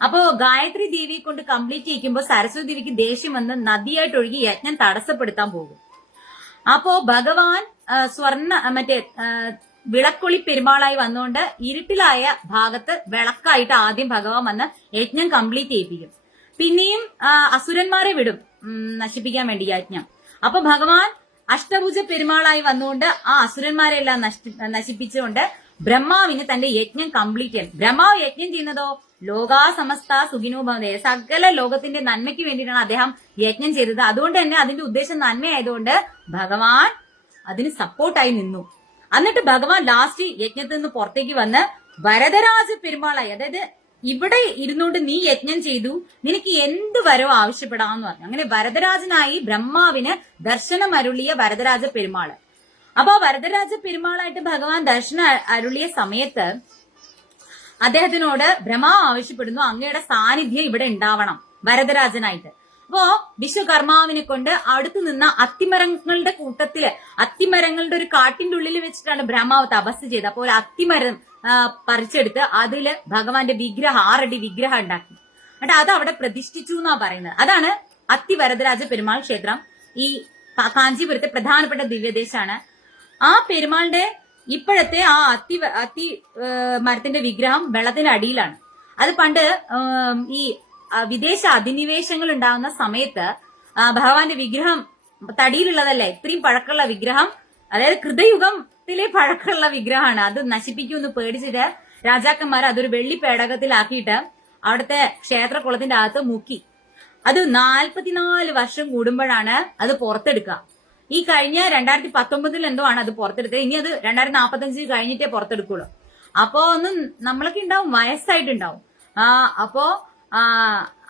അപ്പോ ഗായത്രി ദേവിയെ കൊണ്ട് കംപ്ലീറ്റ് ചെയ്യിക്കുമ്പോ സരസ്വതി ദേവിക്ക് ദേഷ്യം വന്ന് നദിയായിട്ട് ഒഴുകി യജ്ഞം തടസ്സപ്പെടുത്താൻ പോകും. അപ്പോ ഭഗവാൻ വിളക്കൊളി പെരുമാളായി വന്നുകൊണ്ട് ഇരുട്ടിലായ ഭാഗത്ത് വിളക്കായിട്ട് ആദ്യം ഭഗവാൻ വന്ന് യജ്ഞം കംപ്ലീറ്റ് ചെയ്യിപ്പിക്കും. പിന്നെയും അസുരന്മാരെ വിടും നശിപ്പിക്കാൻ വേണ്ടി യജ്ഞം. അപ്പൊ ഭഗവാൻ അഷ്ടഭുജ പെരുമാളായി വന്നുകൊണ്ട് ആ അസുരന്മാരെല്ലാം നശിപ്പിച്ചുകൊണ്ട് ബ്രഹ്മാവിന് തന്റെ യജ്ഞം കംപ്ലീറ്റ് ചെയ്യാൻ. ബ്രഹ്മാവ് യജ്ഞം ചെയ്യുന്നതോ ലോകാ സമസ്ത സുഖിനോ ഭവതേ, സകല ലോകത്തിന്റെ നന്മയ്ക്ക് വേണ്ടിയിട്ടാണ് അദ്ദേഹം യജ്ഞം ചെയ്തത്. അതുകൊണ്ട് തന്നെ അതിന്റെ ഉദ്ദേശം നന്മയായതുകൊണ്ട് ഭഗവാൻ അതിന് സപ്പോർട്ടായി നിന്നു. എന്നിട്ട് ഭഗവാൻ ലാസ്റ്റ് യജ്ഞത്തിൽ നിന്ന് പുറത്തേക്ക് വന്ന് വരദരാജ പെരുമാളായി, അതായത് ഇവിടെ ഇരുന്നുകൊണ്ട് നീ യജ്ഞം ചെയ്തു, നിനക്ക് എന്ത് വരോ ആവശ്യപ്പെടാമെന്ന് പറഞ്ഞു. അങ്ങനെ വരദരാജനായി ബ്രഹ്മാവിന് ദർശനം അരുളിയ വരദരാജ പെരുമാള്. അപ്പൊ വരദരാജ പെരുമാളായിട്ട് ഭഗവാൻ ദർശനം അരുളിയ സമയത്ത് അദ്ദേഹത്തിനോട് ബ്രഹ്മാവ് ആവശ്യപ്പെടുന്നു, അങ്ങയുടെ സാന്നിധ്യം ഇവിടെ ഉണ്ടാവണം വരദരാജനായിട്ട്. അപ്പോ വിശ്വകർമാവിനെ കൊണ്ട് അടുത്തു നിന്ന അത്തിമരങ്ങളുടെ കൂട്ടത്തില്, അത്തിമരങ്ങളുടെ ഒരു കാട്ടിന്റെ ഉള്ളിൽ വെച്ചിട്ടാണ് ബ്രഹ്മാവ് തപസ് ചെയ്തത്. അപ്പോൾ അത്തിമരം പറിച്ചെടുത്ത് അതില് ഭഗവാന്റെ വിഗ്രഹം 6 അടി വിഗ്രഹം ഉണ്ടാക്കി. എന്നിട്ട് അത് അവിടെ പ്രതിഷ്ഠിച്ചു എന്നാ പറയുന്നത്. അതാണ് അത്തിവരദരാജ പെരുമാൾ ക്ഷേത്രം. ഈ കാഞ്ചീപുരത്തെ പ്രധാനപ്പെട്ട ദിവ്യദേശാണ്. ആ പെരുമാളിന്റെ ഇപ്പോഴത്തെ ആ അത്തി മരത്തിന്റെ വിഗ്രഹം വെള്ളത്തിന്റെ അടിയിലാണ്. അത് പണ്ട് ഈ വിദേശ അധിനിവേശങ്ങൾ ഉണ്ടാകുന്ന സമയത്ത് ഭഗവാന്റെ വിഗ്രഹം തടിയിലുള്ളതല്ലേ, ഇത്രയും പഴക്കമുള്ള വിഗ്രഹം, അതായത് കൃതയുഗത്തിലെ പഴക്കമുള്ള വിഗ്രഹമാണ്. അത് നശിപ്പിക്കുമെന്ന് പേടിച്ചിട്ട് രാജാക്കന്മാർ അതൊരു വെള്ളി പേടകത്തിലാക്കിയിട്ട് അവിടുത്തെ ക്ഷേത്രകുളത്തിന്റെ അകത്ത് മുക്കി. അത് 44 വർഷം കൂടുമ്പോഴാണ് അത് പുറത്തെടുക്കുക. ഈ കഴിഞ്ഞ 2019 എന്തോ ആണ് അത് പുറത്തെടുത്തത്. ഇനി അത് 2045 കഴിഞ്ഞിട്ടേ പുറത്തെടുക്കുള്ളൂ. അപ്പോ ഒന്ന് നമ്മളൊക്കെ ഉണ്ടാവും, വയസ്സായിട്ടുണ്ടാവും. അപ്പോ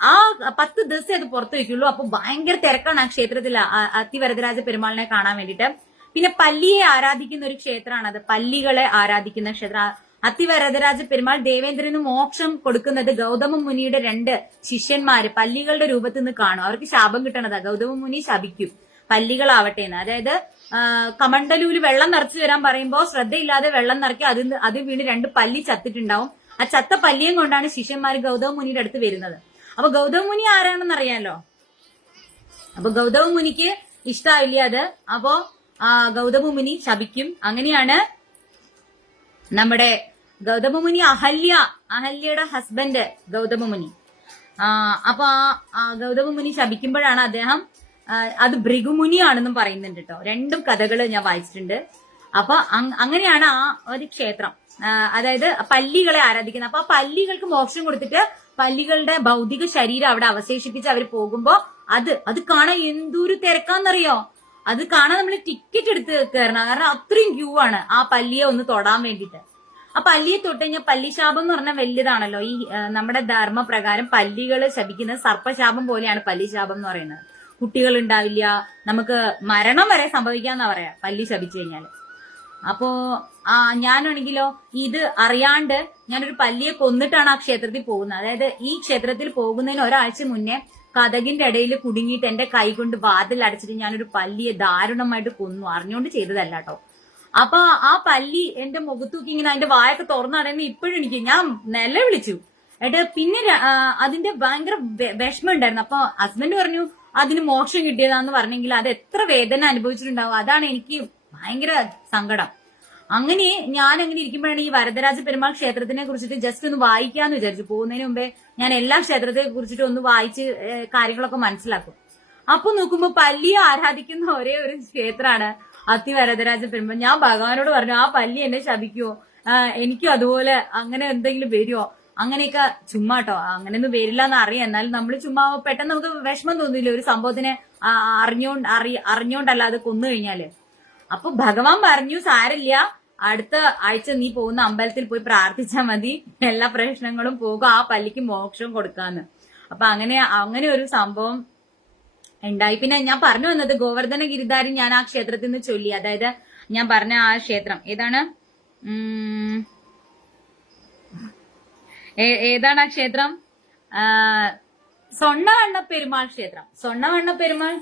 ആ 10 ദിവസം അത് പുറത്തു വയ്ക്കുള്ളൂ. അപ്പൊ ഭയങ്കര തിരക്കാണ് ആ ക്ഷേത്രത്തിൽ അത്തിവരദരാജ പെരുമാളിനെ കാണാൻ വേണ്ടിയിട്ട്. പിന്നെ പല്ലിയെ ആരാധിക്കുന്ന ഒരു ക്ഷേത്രമാണത്. പല്ലികളെ ആരാധിക്കുന്ന ക്ഷേത്രം. അത്തിവരദരാജ പെരുമാൾ ദേവേന്ദ്രന് മോക്ഷം കൊടുക്കുന്നത് ഗൗതമ മുനിയുടെ 2 ശിഷ്യന്മാര് പല്ലികളുടെ രൂപത്തിൽ നിന്ന് കാണും. അവർക്ക് ശാപം കിട്ടണതാ. ഗൗതമ മുനി ശപിക്കും. പല്ലികളാവട്ടെ എന്ന്. അതായത് കമണ്ടലൂല് വെള്ളം നിറച്ചു വരാൻ പറയുമ്പോ ശ്രദ്ധയില്ലാതെ വെള്ളം നിറക്കി അത് വീണ് 2 പല്ലി ചത്തിട്ടുണ്ടാവും. ആ ചത്ത പല്ലിയും കൊണ്ടാണ് ശിഷ്യന്മാര് ഗൗതമ മുനിയുടെ അടുത്ത് വരുന്നത്. അപ്പൊ ഗൗതമ മുനി ആരാണെന്ന് അറിയാലോ. അപ്പൊ ഗൗതമ മുനിക്ക് ഇഷ്ടാവില്ല അത്. അപ്പോ ഗൗതമ മുനി ശപിക്കും. അങ്ങനെയാണ് നമ്മുടെ ഗൗതമ മുനി അഹല്യയുടെ ഹസ്ബൻഡ് ഗൗതമ മുനി. അപ്പൊ ആ ഗൗതമ മുനി ശപിക്കുമ്പോഴാണ് അദ്ദേഹം അത് ഭൃഗുമുനിയാണെന്നും പറയുന്നുണ്ട് കേട്ടോ. 2 കഥകൾ ഞാൻ വായിച്ചിട്ടുണ്ട്. അപ്പൊ അങ്ങനെയാണ് ആ ഒരു ക്ഷേത്രം, അതായത് പല്ലികളെ ആരാധിക്കുന്നത്. അപ്പൊ ആ പല്ലികൾക്ക് മോക്ഷം കൊടുത്തിട്ട് പല്ലികളുടെ ഭൗതിക ശരീരം അവിടെ അവശേഷിപ്പിച്ച് അവർ പോകുമ്പോ അത് കാണാൻ എന്തൊരു തിരക്കാന്നറിയോ. അത് കാണാൻ നമ്മൾ ടിക്കറ്റ് എടുത്ത് കയറണം, കാരണം അത്രയും ക്യൂ ആണ് ആ പല്ലിയെ ഒന്ന് തൊടാൻ വേണ്ടിയിട്ട്. ആ പല്ലിയെ തൊട്ട് കഴിഞ്ഞാൽ പല്ലിശാപം എന്ന് പറഞ്ഞാൽ വലിയതാണല്ലോ. ഈ നമ്മുടെ ധർമ്മപ്രകാരം പല്ലികൾ ശപിക്കുന്നത് സർപ്പശാപം പോലെയാണ് പല്ലിശാപം എന്ന് പറയുന്നത്. കുട്ടികൾ ഉണ്ടാവില്ല, നമുക്ക് മരണം വരെ സംഭവിക്കാന്നാ പറയാ പല്ലി ശപിച്ചു കഴിഞ്ഞാല്. അപ്പോ ഞാനാണെങ്കിലോ ഇത് അറിയാണ്ട് ഞാനൊരു പല്ലിയെ കൊന്നിട്ടാണ് ആ ക്ഷേത്രത്തിൽ പോകുന്നത്. അതായത് ഈ ക്ഷേത്രത്തിൽ പോകുന്നതിന് ഒരാഴ്ച മുന്നേ കതകിന്റെ ഇടയിൽ കുടുങ്ങിയിട്ട് എന്റെ കൈ കൊണ്ട് വാതിൽ അടച്ചിട്ട് ഞാനൊരു പല്ലിയെ ദാരുണമായിട്ട് കൊന്നു. അറിഞ്ഞുകൊണ്ട് ചെയ്തതല്ല കേട്ടോ. അപ്പൊ ആ പല്ലി എന്റെ മുഖത്തൂക്കി ഇങ്ങനെ അതിന്റെ വായൊക്കെ തുറന്നടയുന്ന ഇപ്പോഴും എനിക്ക് ഞാൻ നിലവിളിച്ചു. പിന്നെ അതിന്റെ ഭയങ്കര വിഷമം ഉണ്ടായിരുന്നു. അപ്പൊ ഹസ്ബൻഡ് പറഞ്ഞു അതിന് മോക്ഷം കിട്ടിയതാന്ന് പറഞ്ഞെങ്കിൽ അത് എത്ര വേദന അനുഭവിച്ചിട്ടുണ്ടാവും. അതാണ് എനിക്ക് ഭയങ്കര സങ്കടം. അങ്ങനെ ഞാൻ അങ്ങനെ ഇരിക്കുമ്പോഴാണ് ഈ വരദരാജ പെരുമാൾ ക്ഷേത്രത്തിനെ കുറിച്ചിട്ട് ജസ്റ്റ് ഒന്ന് വായിക്കാന്ന് വിചാരിച്ചു. പോകുന്നതിന് മുമ്പേ ഞാൻ എല്ലാ ക്ഷേത്രത്തെ കുറിച്ചിട്ട് ഒന്ന് വായിച്ച് കാര്യങ്ങളൊക്കെ മനസ്സിലാക്കും. അപ്പൊ നോക്കുമ്പോ പല്ലിയെ ആരാധിക്കുന്ന ഒരേ ഒരു ക്ഷേത്രമാണ് അത്തി വരദരാജ പെരുമാൾ. ഞാൻ ഭഗവാനോട് പറഞ്ഞു ആ പല്ലി എന്നെ ശപിക്കുവോ, എനിക്കും അതുപോലെ അങ്ങനെ എന്തെങ്കിലും വരുമോ, അങ്ങനെയൊക്കെ ചുമ്മാട്ടോ. അങ്ങനെയൊന്നും വരില്ല എന്ന് അറിയാം. എന്നാലും നമ്മൾ ചുമ്മാ പെട്ടെന്ന് നമുക്ക് വിഷമം തോന്നില്ല ഒരു സംഭവത്തിനെ അറിഞ്ഞോണ്ടല്ലാതെ കൊന്നു കഴിഞ്ഞാല്. അപ്പൊ ഭഗവാൻ പറഞ്ഞു സാരില്ല, അടുത്ത ആഴ്ച നീ പോകുന്ന അമ്പലത്തിൽ പോയി പ്രാർത്ഥിച്ചാൽ മതി, എല്ലാ പ്രശ്നങ്ങളും പോകും, ആ പല്ലിക്ക് മോക്ഷം കൊടുക്കാന്ന്. അപ്പൊ അങ്ങനെ ഒരു സംഭവം ഉണ്ടായി. പിന്നെ ഞാൻ പറഞ്ഞു വന്നത് ഗോവർദ്ധന ഗിരിധാരി ഞാൻ ആ ക്ഷേത്രത്തിൽ നിന്ന് ചൊല്ലി. അതായത് ഞാൻ പറഞ്ഞ ആ ക്ഷേത്രം ഏതാണ് ആ ക്ഷേത്രം? സൊണ്ണവണ്ണ പെരുമാൾ ക്ഷേത്രം. സൊണ്ണവണ്ണ പെരുമാൾ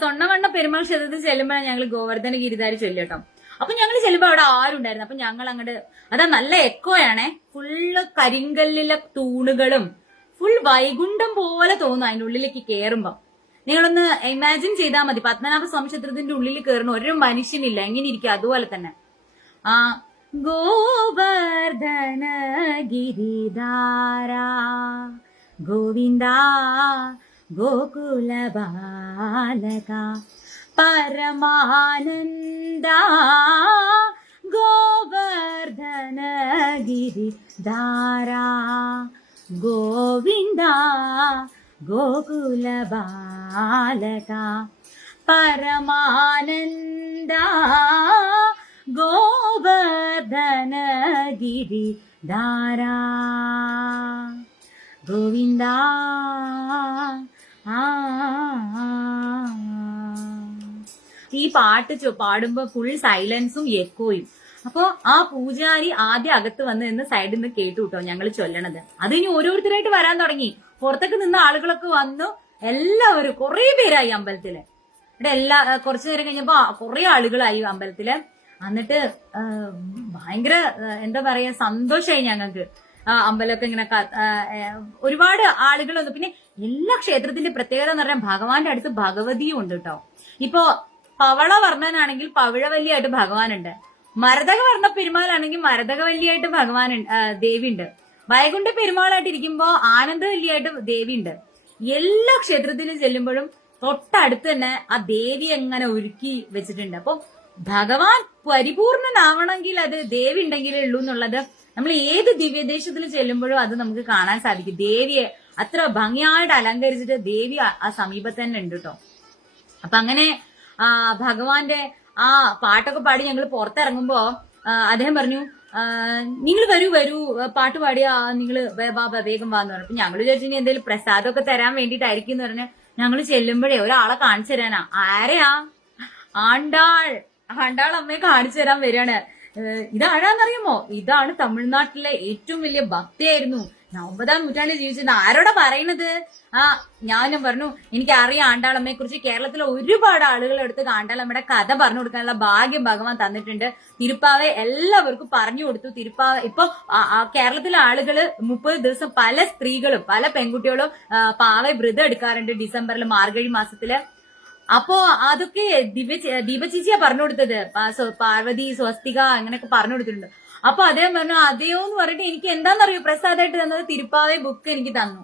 സൊണ്ണവണ്ണ പെരുമാൾ ക്ഷേത്രത്തിൽ ചെല്ലുമ്പോഴാണ് ഞങ്ങൾ ഗോവർദ്ധന ഗിരിധാരി ചൊല്ലിട്ടോ. അപ്പൊ ഞങ്ങൾ ചെല്ലുമ്പോ അവിടെ ആരുണ്ടായിരുന്നു. അപ്പൊ ഞങ്ങൾ അങ്ങോട്ട് അതാ നല്ല എക്കോയാണേ, ഫുള്ള് കരിങ്കല്ലിലെ തൂണുകളും ഫുൾ വൈകുണ്ഠം പോലെ തോന്നും അതിന്റെ ഉള്ളിലേക്ക് കേറുമ്പോ. നിങ്ങളൊന്ന് ഇമാജിൻ ചെയ്താൽ മതി, പത്മനാഭസ്വാമി ക്ഷേത്രത്തിന്റെ ഉള്ളിൽ കയറുന്ന ഒരു മനുഷ്യനില്ല, എങ്ങനെ ഇരിക്കും അതുപോലെ തന്നെ. ഗോവർദ്ധന ഗിരിധാര ഗോവിന്ദ ഗോകുല ബാലക പരമാനന്ദ ഗോവർദ്ധന ഗിരിധാര ഗോവിന്ദ ഗോകുല ബാലക പരമാനന്ദ ഗോവർദ്ധന ഗിരിധാര ഗോവിന്ദ. ഈ പാട്ട് പാടുമ്പോ ഫുൾ സൈലൻസും എക്കോയും. അപ്പൊ ആ പൂജാരി ആദ്യം അകത്ത് വന്ന് നിന്ന് സൈഡിൽ നിന്ന് കേട്ടു കേട്ടോ ഞങ്ങൾ ചൊല്ലണത്. അത് ഇനി ഓരോരുത്തരായിട്ട് വരാൻ തുടങ്ങി. പുറത്തൊക്കെ നിന്ന ആളുകളൊക്കെ വന്നു, എല്ലാവരും കുറെ പേരായി അമ്പലത്തില്. ഇവിടെ കുറച്ചു നേരം കഴിഞ്ഞപ്പോ കുറെ ആളുകളായി അമ്പലത്തില്. എന്നിട്ട് ഭയങ്കര എന്താ പറയാ സന്തോഷമായി ഞങ്ങൾക്ക്. അമ്പലമൊക്കെ ഇങ്ങനെ ഒരുപാട് ആളുകൾ വന്നു. പിന്നെ എല്ലാ ക്ഷേത്രത്തിന്റെ പ്രത്യേകത എന്ന് പറഞ്ഞാൽ ഭഗവാന്റെ അടുത്ത് ഭഗവതിയും ഉണ്ട് കേട്ടോ. ഇപ്പോ പവളവർണ്ണനാണെങ്കിൽ പവിഴവല്ലിയായിട്ട് ഭഗവാനുണ്ട്, മരതക വർണ്ണ പെരുമാളാണെങ്കിൽ മരതകവല്ലിയായിട്ട് ദേവിയുണ്ട്, വൈകുണ്ഠ പെരുമാളായിട്ട് ഇരിക്കുമ്പോ ആനന്ദവല്ലിയായിട്ട് ദേവിയുണ്ട്. എല്ലാ ക്ഷേത്രത്തിലും ചെല്ലുമ്പോഴും തൊട്ടടുത്ത് തന്നെ ആ ദേവി എങ്ങനെ ഒരുക്കി വെച്ചിട്ടുണ്ട്. അപ്പൊ ഭഗവാൻ പരിപൂർണനാവണമെങ്കിൽ അത് ദേവി ഉണ്ടെങ്കിലേ ഉള്ളൂ എന്നുള്ളത് നമ്മൾ ഏത് ദിവ്യദേശത്തിൽ ചെല്ലുമ്പോഴും അത് നമുക്ക് കാണാൻ സാധിക്കും. ദേവിയെ അത്ര ഭംഗിയായിട്ട് അലങ്കരിച്ചിട്ട് ദേവി ആ സമീപത്ത് തന്നെ ഉണ്ട് കേട്ടോ. അപ്പൊ അങ്ങനെ ഭഗവാന്റെ ആ പാട്ടൊക്കെ പാടി ഞങ്ങൾ പുറത്തിറങ്ങുമ്പോ അദ്ദേഹം പറഞ്ഞു നിങ്ങൾ വരൂ പാട്ട് പാടിയാ നിങ്ങള് വേഗം വാന്ന് പറഞ്ഞു. അപ്പൊ ഞങ്ങൾ വിചാരിച്ചു ഇനി എന്തെങ്കിലും പ്രസാദമൊക്കെ തരാൻ വേണ്ടിയിട്ടായിരിക്കും എന്ന് പറഞ്ഞ് ഞങ്ങൾ ചെല്ലുമ്പോഴേ ഒരാളെ കാണിച്ചു തരാനാ. ആരെയാ? ആണ്ടാൾ അമ്മയെ കാണിച്ചു തരാൻ വരികയാണ്. ഇതാരാന്നറിയുമോ? ഇതാണ് തമിഴ്നാട്ടിലെ ഏറ്റവും വലിയ ഭക്തിയായിരുന്നു 9-ാം നൂറ്റാണ്ടിൽ ജീവിച്ചിരുന്ന ആരോടാ പറയണത്? ഞാനും പറഞ്ഞു എനിക്കറിയാം ആണ്ടാളമ്മയെ കുറിച്ച്. കേരളത്തിലെ ഒരുപാട് ആളുകൾ എടുത്ത് ആണ്ടാളമ്മയുടെ കഥ പറഞ്ഞു കൊടുക്കാനുള്ള ഭാഗ്യം ഭഗവാൻ തന്നിട്ടുണ്ട്. തിരുപ്പാവെ എല്ലാവർക്കും പറഞ്ഞു കൊടുത്തു. തിരുപ്പാവ ഇപ്പൊ കേരളത്തിലെ ആളുകള് 30 ദിവസം പല സ്ത്രീകളും പല പെൺകുട്ടികളും പാവ വ്രതം എടുക്കാറുണ്ട് ഡിസംബറിൽ, മാർഗഴി മാസത്തില്. അപ്പോ അതൊക്കെ ദീപചേച്ചിയാ പറഞ്ഞു കൊടുത്തത്. പാർവതി, സ്വസ്തിക അങ്ങനെയൊക്കെ പറഞ്ഞു കൊടുത്തിട്ടുണ്ട്. അപ്പൊ അദ്ദേഹം പറഞ്ഞു അതെയോ എന്ന് പറഞ്ഞിട്ട് എനിക്ക് എന്താണെന്നറിയോ പ്രസാദമായിട്ട് തന്നത് തിരുപ്പാവെ ബുക്ക് എനിക്ക് തന്നു.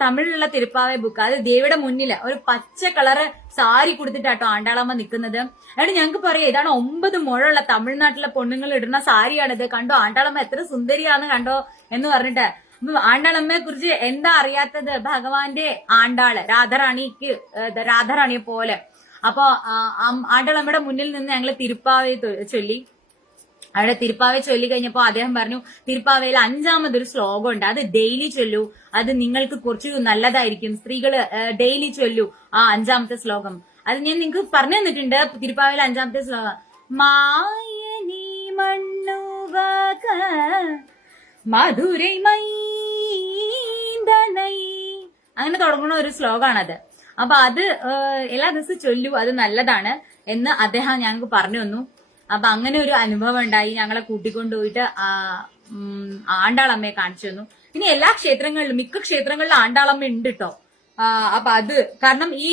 തമിഴിലുള്ള തിരുപ്പാവെ ബുക്ക്. അത് ദേവിയുടെ മുന്നില് ഒരു പച്ച കളറ് സാരി കൊടുത്തിട്ടാട്ടോ ആണ്ടാളമ്മ നിൽക്കുന്നത്. എന്നിട്ട് ഞങ്ങൾക്ക് പറയാം ഇതാണ് 9 മുഴമുള്ള തമിഴ്നാട്ടിലെ പൊണ്ണുങ്ങൾ ഇടുന്ന സാരിയാണിത്, കണ്ടോ ആണ്ടാളമ്മ എത്ര സുന്ദരിയാന്ന് കണ്ടോ എന്ന് പറഞ്ഞിട്ട്. ആണ്ടാളമ്മയെ കുറിച്ച് എന്താ അറിയാത്തത്? ഭഗവാന്റെ ആണ്ടാള് രാധാറാണിയെ പോലെ. അപ്പൊ ആണ്ടാളമ്മയുടെ മുന്നിൽ നിന്ന് ഞങ്ങള് തിരുപ്പാവെ ചൊല്ലി. അവിടെ തിരുപ്പാവെ ചൊല്ലി കഴിഞ്ഞപ്പോ അദ്ദേഹം പറഞ്ഞു തിരുപ്പാവയിൽ 5ാമതൊരു ശ്ലോകം ഉണ്ട്, അത് ഡെയിലി ചൊല്ലൂ, അത് നിങ്ങൾക്ക് കുറച്ച് നല്ലതായിരിക്കും, സ്ത്രീകള് ഡെയിലി ചൊല്ലൂ ആ 5ാമത്തെ ശ്ലോകം. അത് ഞാൻ നിങ്ങൾക്ക് പറഞ്ഞു തന്നിട്ടുണ്ട്. തിരുപ്പാവയിൽ 5ാമത്തെ ശ്ലോകം മായനി മണ്ണുവക മധുരൈ മൈന്ദനൈ അങ്ങനെ തുടങ്ങുന്ന ഒരു ശ്ലോകമാണത്. അപ്പൊ അത് എല്ലാ ദിവസവും ചൊല്ലൂ, അത് നല്ലതാണ് എന്ന് അദ്ദേഹം ഞങ്ങൾക്ക് പറഞ്ഞു തന്നു. അപ്പൊ അങ്ങനെ ഒരു അനുഭവം ഉണ്ടായി. ഞങ്ങളെ കൂട്ടിക്കൊണ്ടുപോയിട്ട് ആണ്ടാളമ്മയെ കാണിച്ചു തന്നു. ഇനി എല്ലാ ക്ഷേത്രങ്ങളിലും മിക്ക ക്ഷേത്രങ്ങളിലും ആണ്ടാളമ്മ ഉണ്ട് കേട്ടോ. അപ്പൊ അത് കാരണം ഈ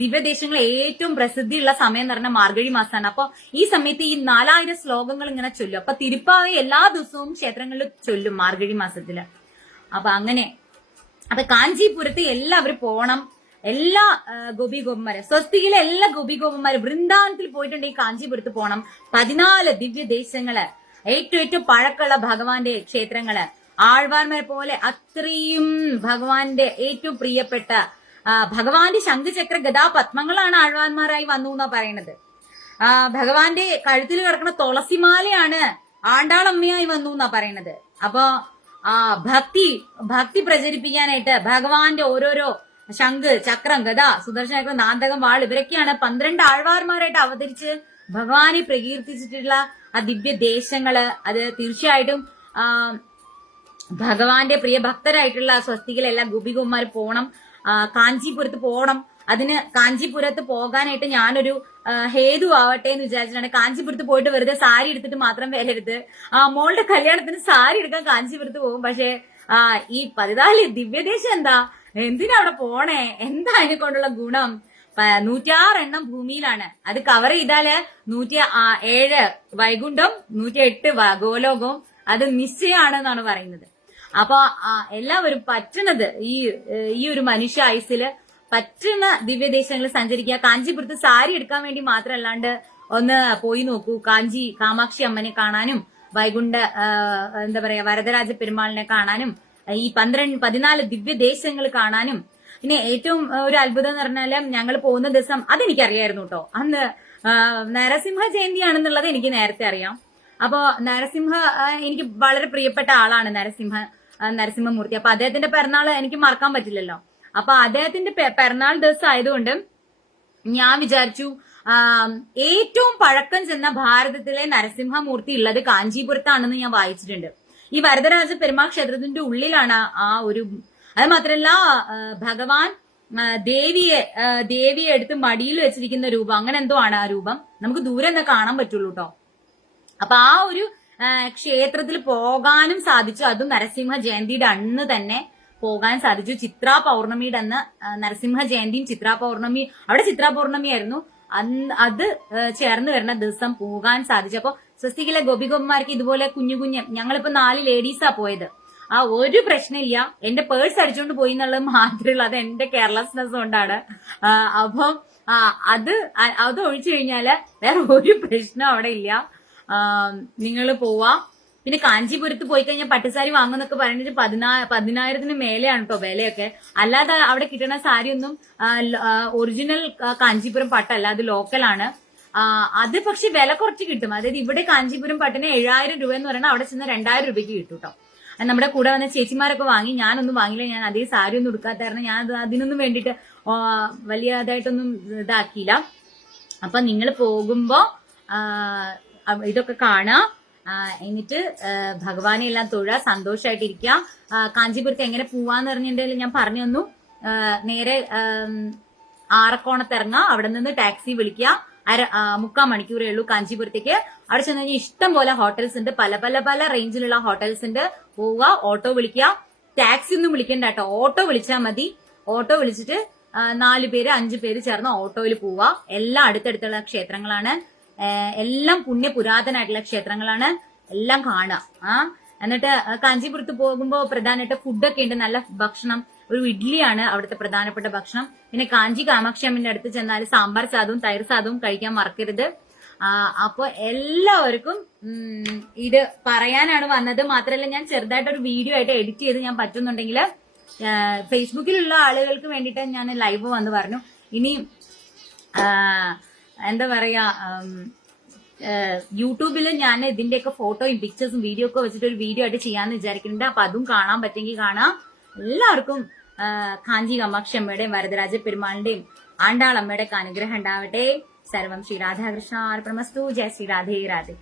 ദിവ്യദേശങ്ങളിൽ ഏറ്റവും പ്രസിദ്ധിയുള്ള സമയം എന്ന് പറഞ്ഞാൽ മാർഗഴി മാസമാണ്. അപ്പൊ ഈ സമയത്ത് ഈ 4000 ശ്ലോകങ്ങൾ ഇങ്ങനെ ചൊല്ലും. അപ്പൊ തിരുപ്പാവെ എല്ലാ ദിവസവും ക്ഷേത്രങ്ങളിൽ ചൊല്ലും മാർഗഴി മാസത്തില്. അപ്പൊ അങ്ങനെ അപ്പൊ കാഞ്ചീപുരത്ത് എല്ലാവരും പോണം. എല്ലാ ഗോപികോപന്മാരെ, സ്വസ്തിയിലെ എല്ലാ ഗോപികോപന്മാരും വൃന്ദാവനത്തിൽ പോയിട്ടുണ്ടെങ്കിൽ കാഞ്ചീപുരത്ത് പോണം. 14 ദിവ്യദേശങ്ങള്, ഏറ്റവും പഴക്കമുള്ള ഭഗവാന്റെ ക്ഷേത്രങ്ങള്, ആഴ്വാർമാരെ പോലെ അത്രയും ഭഗവാന്റെ ഏറ്റവും പ്രിയപ്പെട്ട ഭഗവാന്റെ ശംഖചക്ര ഗദാ പത്മങ്ങളാണ് ആഴ്വാർമാരായി വന്നു എന്നാ പറയണത്. ഭഗവാന്റെ കഴുത്തിൽ കിടക്കുന്ന തുളസിമാലയാണ് ആണ്ടാളമ്മയായി വന്നു എന്നാ പറയണത്. അപ്പൊ ഭക്തി പ്രചരിപ്പിക്കാനായിട്ട് ഭഗവാന്റെ ഓരോരോ ശംഖ്, ചക്രം, ഗദ, സുദർശന ചക്രം, നാന്തകം, വാൾ ഇവരൊക്കെയാണ് 12 ആഴ്വാർമാരായിട്ട് അവതരിച്ച് ഭഗവാനെ പ്രകീർത്തിച്ചിട്ടുള്ള ആ ദിവ്യദേശങ്ങള്. അത് തീർച്ചയായിട്ടും ഭഗവാന്റെ പ്രിയ ഭക്തരായിട്ടുള്ള സ്വസ്തികളെല്ലാം ഗോപികന്മാർ പോണം, കാഞ്ചീപുരത്ത് പോണം. അതിന് കാഞ്ചീപുരത്ത് പോകാനായിട്ട് ഞാനൊരു ഹേതു ആവട്ടെ എന്ന് വിചാരിച്ചിട്ടാണ്. കാഞ്ചീപുരത്ത് പോയിട്ട് വെറുതെ സാരി എടുത്തിട്ട് മാത്രം വരരുത്. മോളുടെ കല്യാണത്തിന് സാരി എടുക്കാൻ കാഞ്ചീപുരത്ത് പോകും. പക്ഷെ ഈ 14 ദിവ്യദേശം എന്താ, എന്തിനാ അവിടെ പോണേ, എന്താ അതിനെ കൊണ്ടുള്ള ഗുണം? 106 എണ്ണം ഭൂമിയിലാണ്. അത് കവർ ചെയ്താല് 107 വൈകുണ്ഠം, 108 ഗോലോകവും അത് നിശ്ചയമാണെന്നാണ് പറയുന്നത്. അപ്പൊ എല്ലാവരും പറ്റണത് ഈ ഒരു മനുഷ്യ ആയുസില് പറ്റുന്ന ദിവ്യദേശങ്ങളിൽ സഞ്ചരിക്കുക. കാഞ്ചീപുരത്ത് സാരി എടുക്കാൻ വേണ്ടി മാത്രമല്ലാണ്ട് ഒന്ന് പോയി നോക്കൂ. കാമാക്ഷി അമ്മനെ കാണാനും വൈകുണ്ഠ എന്താ പറയാ വരദരാജ പെരുമാളിനെ കാണാനും ഈ 14 ദിവ്യദേശങ്ങൾ കാണാനും. പിന്നെ ഏറ്റവും ഒരു അത്ഭുതം എന്ന് പറഞ്ഞാല് ഞങ്ങൾ പോകുന്ന ദിവസം അതെനിക്കറിയായിരുന്നു കേട്ടോ. അന്ന് നരസിംഹ ജയന്തിയാണെന്നുള്ളത് എനിക്ക് നേരത്തെ അറിയാം. അപ്പോ നരസിംഹ എനിക്ക് വളരെ പ്രിയപ്പെട്ട ആളാണ് നരസിംഹമൂർത്തി. അപ്പൊ അദ്ദേഹത്തിന്റെ പിറന്നാൾ എനിക്ക് മറക്കാൻ പറ്റില്ലല്ലോ. അപ്പൊ അദ്ദേഹത്തിന്റെ പിറന്നാൾ ദിവസം ആയതുകൊണ്ട് ഞാൻ വിചാരിച്ചു ഏറ്റവും പഴക്കം ചെന്ന ഭാരതത്തിലെ നരസിംഹമൂർത്തി ഉള്ളത് കാഞ്ചീപുരത്താണെന്ന് ഞാൻ വായിച്ചിട്ടുണ്ട്. ഈ വരദരാജ പെരുമാൾ ക്ഷേത്രത്തിന്റെ ഉള്ളിലാണ് ആ ഒരു. അത് മാത്രല്ല ഭഗവാൻ ദേവിയെ എടുത്ത് മടിയിൽ വെച്ചിരിക്കുന്ന രൂപം, അങ്ങനെ എന്തോ ആണ് ആ രൂപം. നമുക്ക് ദൂരെ നിന്ന് കാണാൻ പറ്റുള്ളൂ കേട്ടോ. അപ്പൊ ആ ഒരു ക്ഷേത്രത്തിൽ പോകാനും സാധിച്ചു. അതും നരസിംഹ ജയന്തിയുടെ അന്ന് തന്നെ പോകാൻ സാധിച്ചു. ചിത്രാ പൗർണമിയുടെ അന്ന് നരസിംഹ ജയന്തിയും ചിത്രാ പൗർണമി, അവിടെ ചിത്രാ പൗർണമി ആയിരുന്നു. അത് ചേർന്ന് വരുന്ന ദിവസം പോകാൻ സാധിച്ചു. അപ്പൊ സ്വസ്തികിലെ ഗോപികന്മാർക്ക് ഇതുപോലെ കുഞ്ഞു ഞങ്ങളിപ്പോ 4 ലേഡീസാ പോയത്. ഒരു പ്രശ്നമില്ല. എന്റെ പേഴ്സ് അടിച്ചോണ്ട് പോയി എന്നുള്ളത് മാത്രമേ ഉള്ളൂ. അത് എന്റെ കെയർലെസ്നെസ് കൊണ്ടാണ്. അപ്പം അത് ഒഴിച്ചു കഴിഞ്ഞാല് വേറെ ഒരു പ്രശ്നം അവിടെ ഇല്ല. നിങ്ങൾ പോവാ. പിന്നെ കാഞ്ചീപുരത്ത് പോയി കഴിഞ്ഞാൽ പട്ടുസാരി വാങ്ങുന്നൊക്കെ പറഞ്ഞിട്ട് 10,000-ന് മേലെയാണ് കേട്ടോ വിലയൊക്കെ. അല്ലാതെ അവിടെ കിട്ടുന്ന സാരി ഒന്നും ഒറിജിനൽ കാഞ്ചീപുരം പട്ടല്ല, അത് ലോക്കലാണ്. അത് പക്ഷെ വില കുറച്ച് കിട്ടും. അതായത് ഇവിടെ കാഞ്ചീപുരം പട്ടിന് 7,000 രൂപ എന്ന് പറയുന്നത് അവിടെ ചെന്ന് 2,000 രൂപയ്ക്ക് കിട്ടും കേട്ടോ. നമ്മുടെ കൂടെ വന്ന ചേച്ചിമാരൊക്കെ വാങ്ങി. ഞാനൊന്നും വാങ്ങില്ല. ഞാൻ അതേ സാരി ഒന്നും എടുക്കാത്ത കാരണം ഞാൻ അതിനൊന്നും വേണ്ടിയിട്ട് വലിയതായിട്ടൊന്നും ഇതാക്കിയില്ല. അപ്പൊ നിങ്ങൾ പോകുമ്പോ ഇതൊക്കെ കാണുക. എന്നിട്ട് ഭഗവാനെ എല്ലാം തൊഴുക, സന്തോഷമായിട്ടിരിക്കുക. കാഞ്ചീപുരത്ത് എങ്ങനെ പോവാന്ന് പറഞ്ഞിട്ടുണ്ടെങ്കിൽ ഞാൻ പറഞ്ഞു തന്നു. നേരെ ആറക്കോണത്ത് ഇറങ്ങുക, അവിടെ നിന്ന് ടാക്സി വിളിക്കുക, 3/4 മണിക്കൂറേ ഉള്ളൂ കാഞ്ചീപുരത്തേക്ക്. അവിടെ ചെന്ന് കഴിഞ്ഞാൽ ഇഷ്ടം പോലെ ഹോട്ടൽസ് ഉണ്ട്, പല പല പല റേഞ്ചിലുള്ള ഹോട്ടൽസ് ഉണ്ട്. പോവുക, ഓട്ടോ വിളിക്കുക, ടാക്സി ഒന്നും വിളിക്കണ്ട കേട്ടോ, ഓട്ടോ വിളിച്ചാൽ മതി. ഓട്ടോ വിളിച്ചിട്ട് 4 പേര് 5 പേര് ചേർന്ന് ഓട്ടോയിൽ പോവുക. എല്ലാം അടുത്തടുത്തുള്ള ക്ഷേത്രങ്ങളാണ്, എല്ലാം പുരാതനായിട്ടുള്ള ക്ഷേത്രങ്ങളാണ്, എല്ലാം കാണുക. എന്നിട്ട് കാഞ്ചീപുരത്ത് പോകുമ്പോൾ പ്രധാനമായിട്ട് ഫുഡൊക്കെ ഉണ്ട്, നല്ല ഭക്ഷണം. ഒരു ഇഡ്ഡലിയാണ് അവിടുത്തെ പ്രധാനപ്പെട്ട ഭക്ഷണം. പിന്നെ കാഞ്ചി കാമാക്ഷി അമ്മന്റെ അടുത്ത് ചെന്നാൽ സാമ്പാർ സാദവും തൈർ സാദവും കഴിക്കാൻ മറക്കരുത്. അപ്പൊ എല്ലാവർക്കും ഇത് പറയാനാണ് വന്നത്. മാത്രമല്ല, ഞാൻ ചെറുതായിട്ടൊരു വീഡിയോ ആയിട്ട് എഡിറ്റ് ചെയ്ത് ഞാൻ പറ്റുന്നുണ്ടെങ്കിൽ ഫേസ്ബുക്കിലുള്ള ആളുകൾക്ക് വേണ്ടിയിട്ട് ഞാൻ ലൈവ് വന്ന് പറഞ്ഞു. ഇനി എന്താ പറയാ, യൂട്യൂബിൽ ഞാൻ ഇതിന്റെയൊക്കെ ഫോട്ടോയും പിക്ചേഴ്സും വീഡിയോ ഒക്കെ വെച്ചിട്ട് ഒരു വീഡിയോ ആയിട്ട് ചെയ്യാന്ന് വിചാരിക്കുന്നുണ്ട്. അപ്പൊ അതും കാണാൻ പറ്റുമെങ്കിൽ കാണാം. എല്ലാവർക്കും കാഞ്ചി കാമാക്ഷി അമ്മയുടെയും വരദരാജ പെരുമാളിന്റെയും ആണ്ടാളമ്മയുടെ അനുഗ്രഹം ഉണ്ടാവട്ടെ. സർവം ശ്രീ രാധാകൃഷ്ണ അർപ്പണമസ്തു. ജയ ശ്രീ രാധേ രാധേ.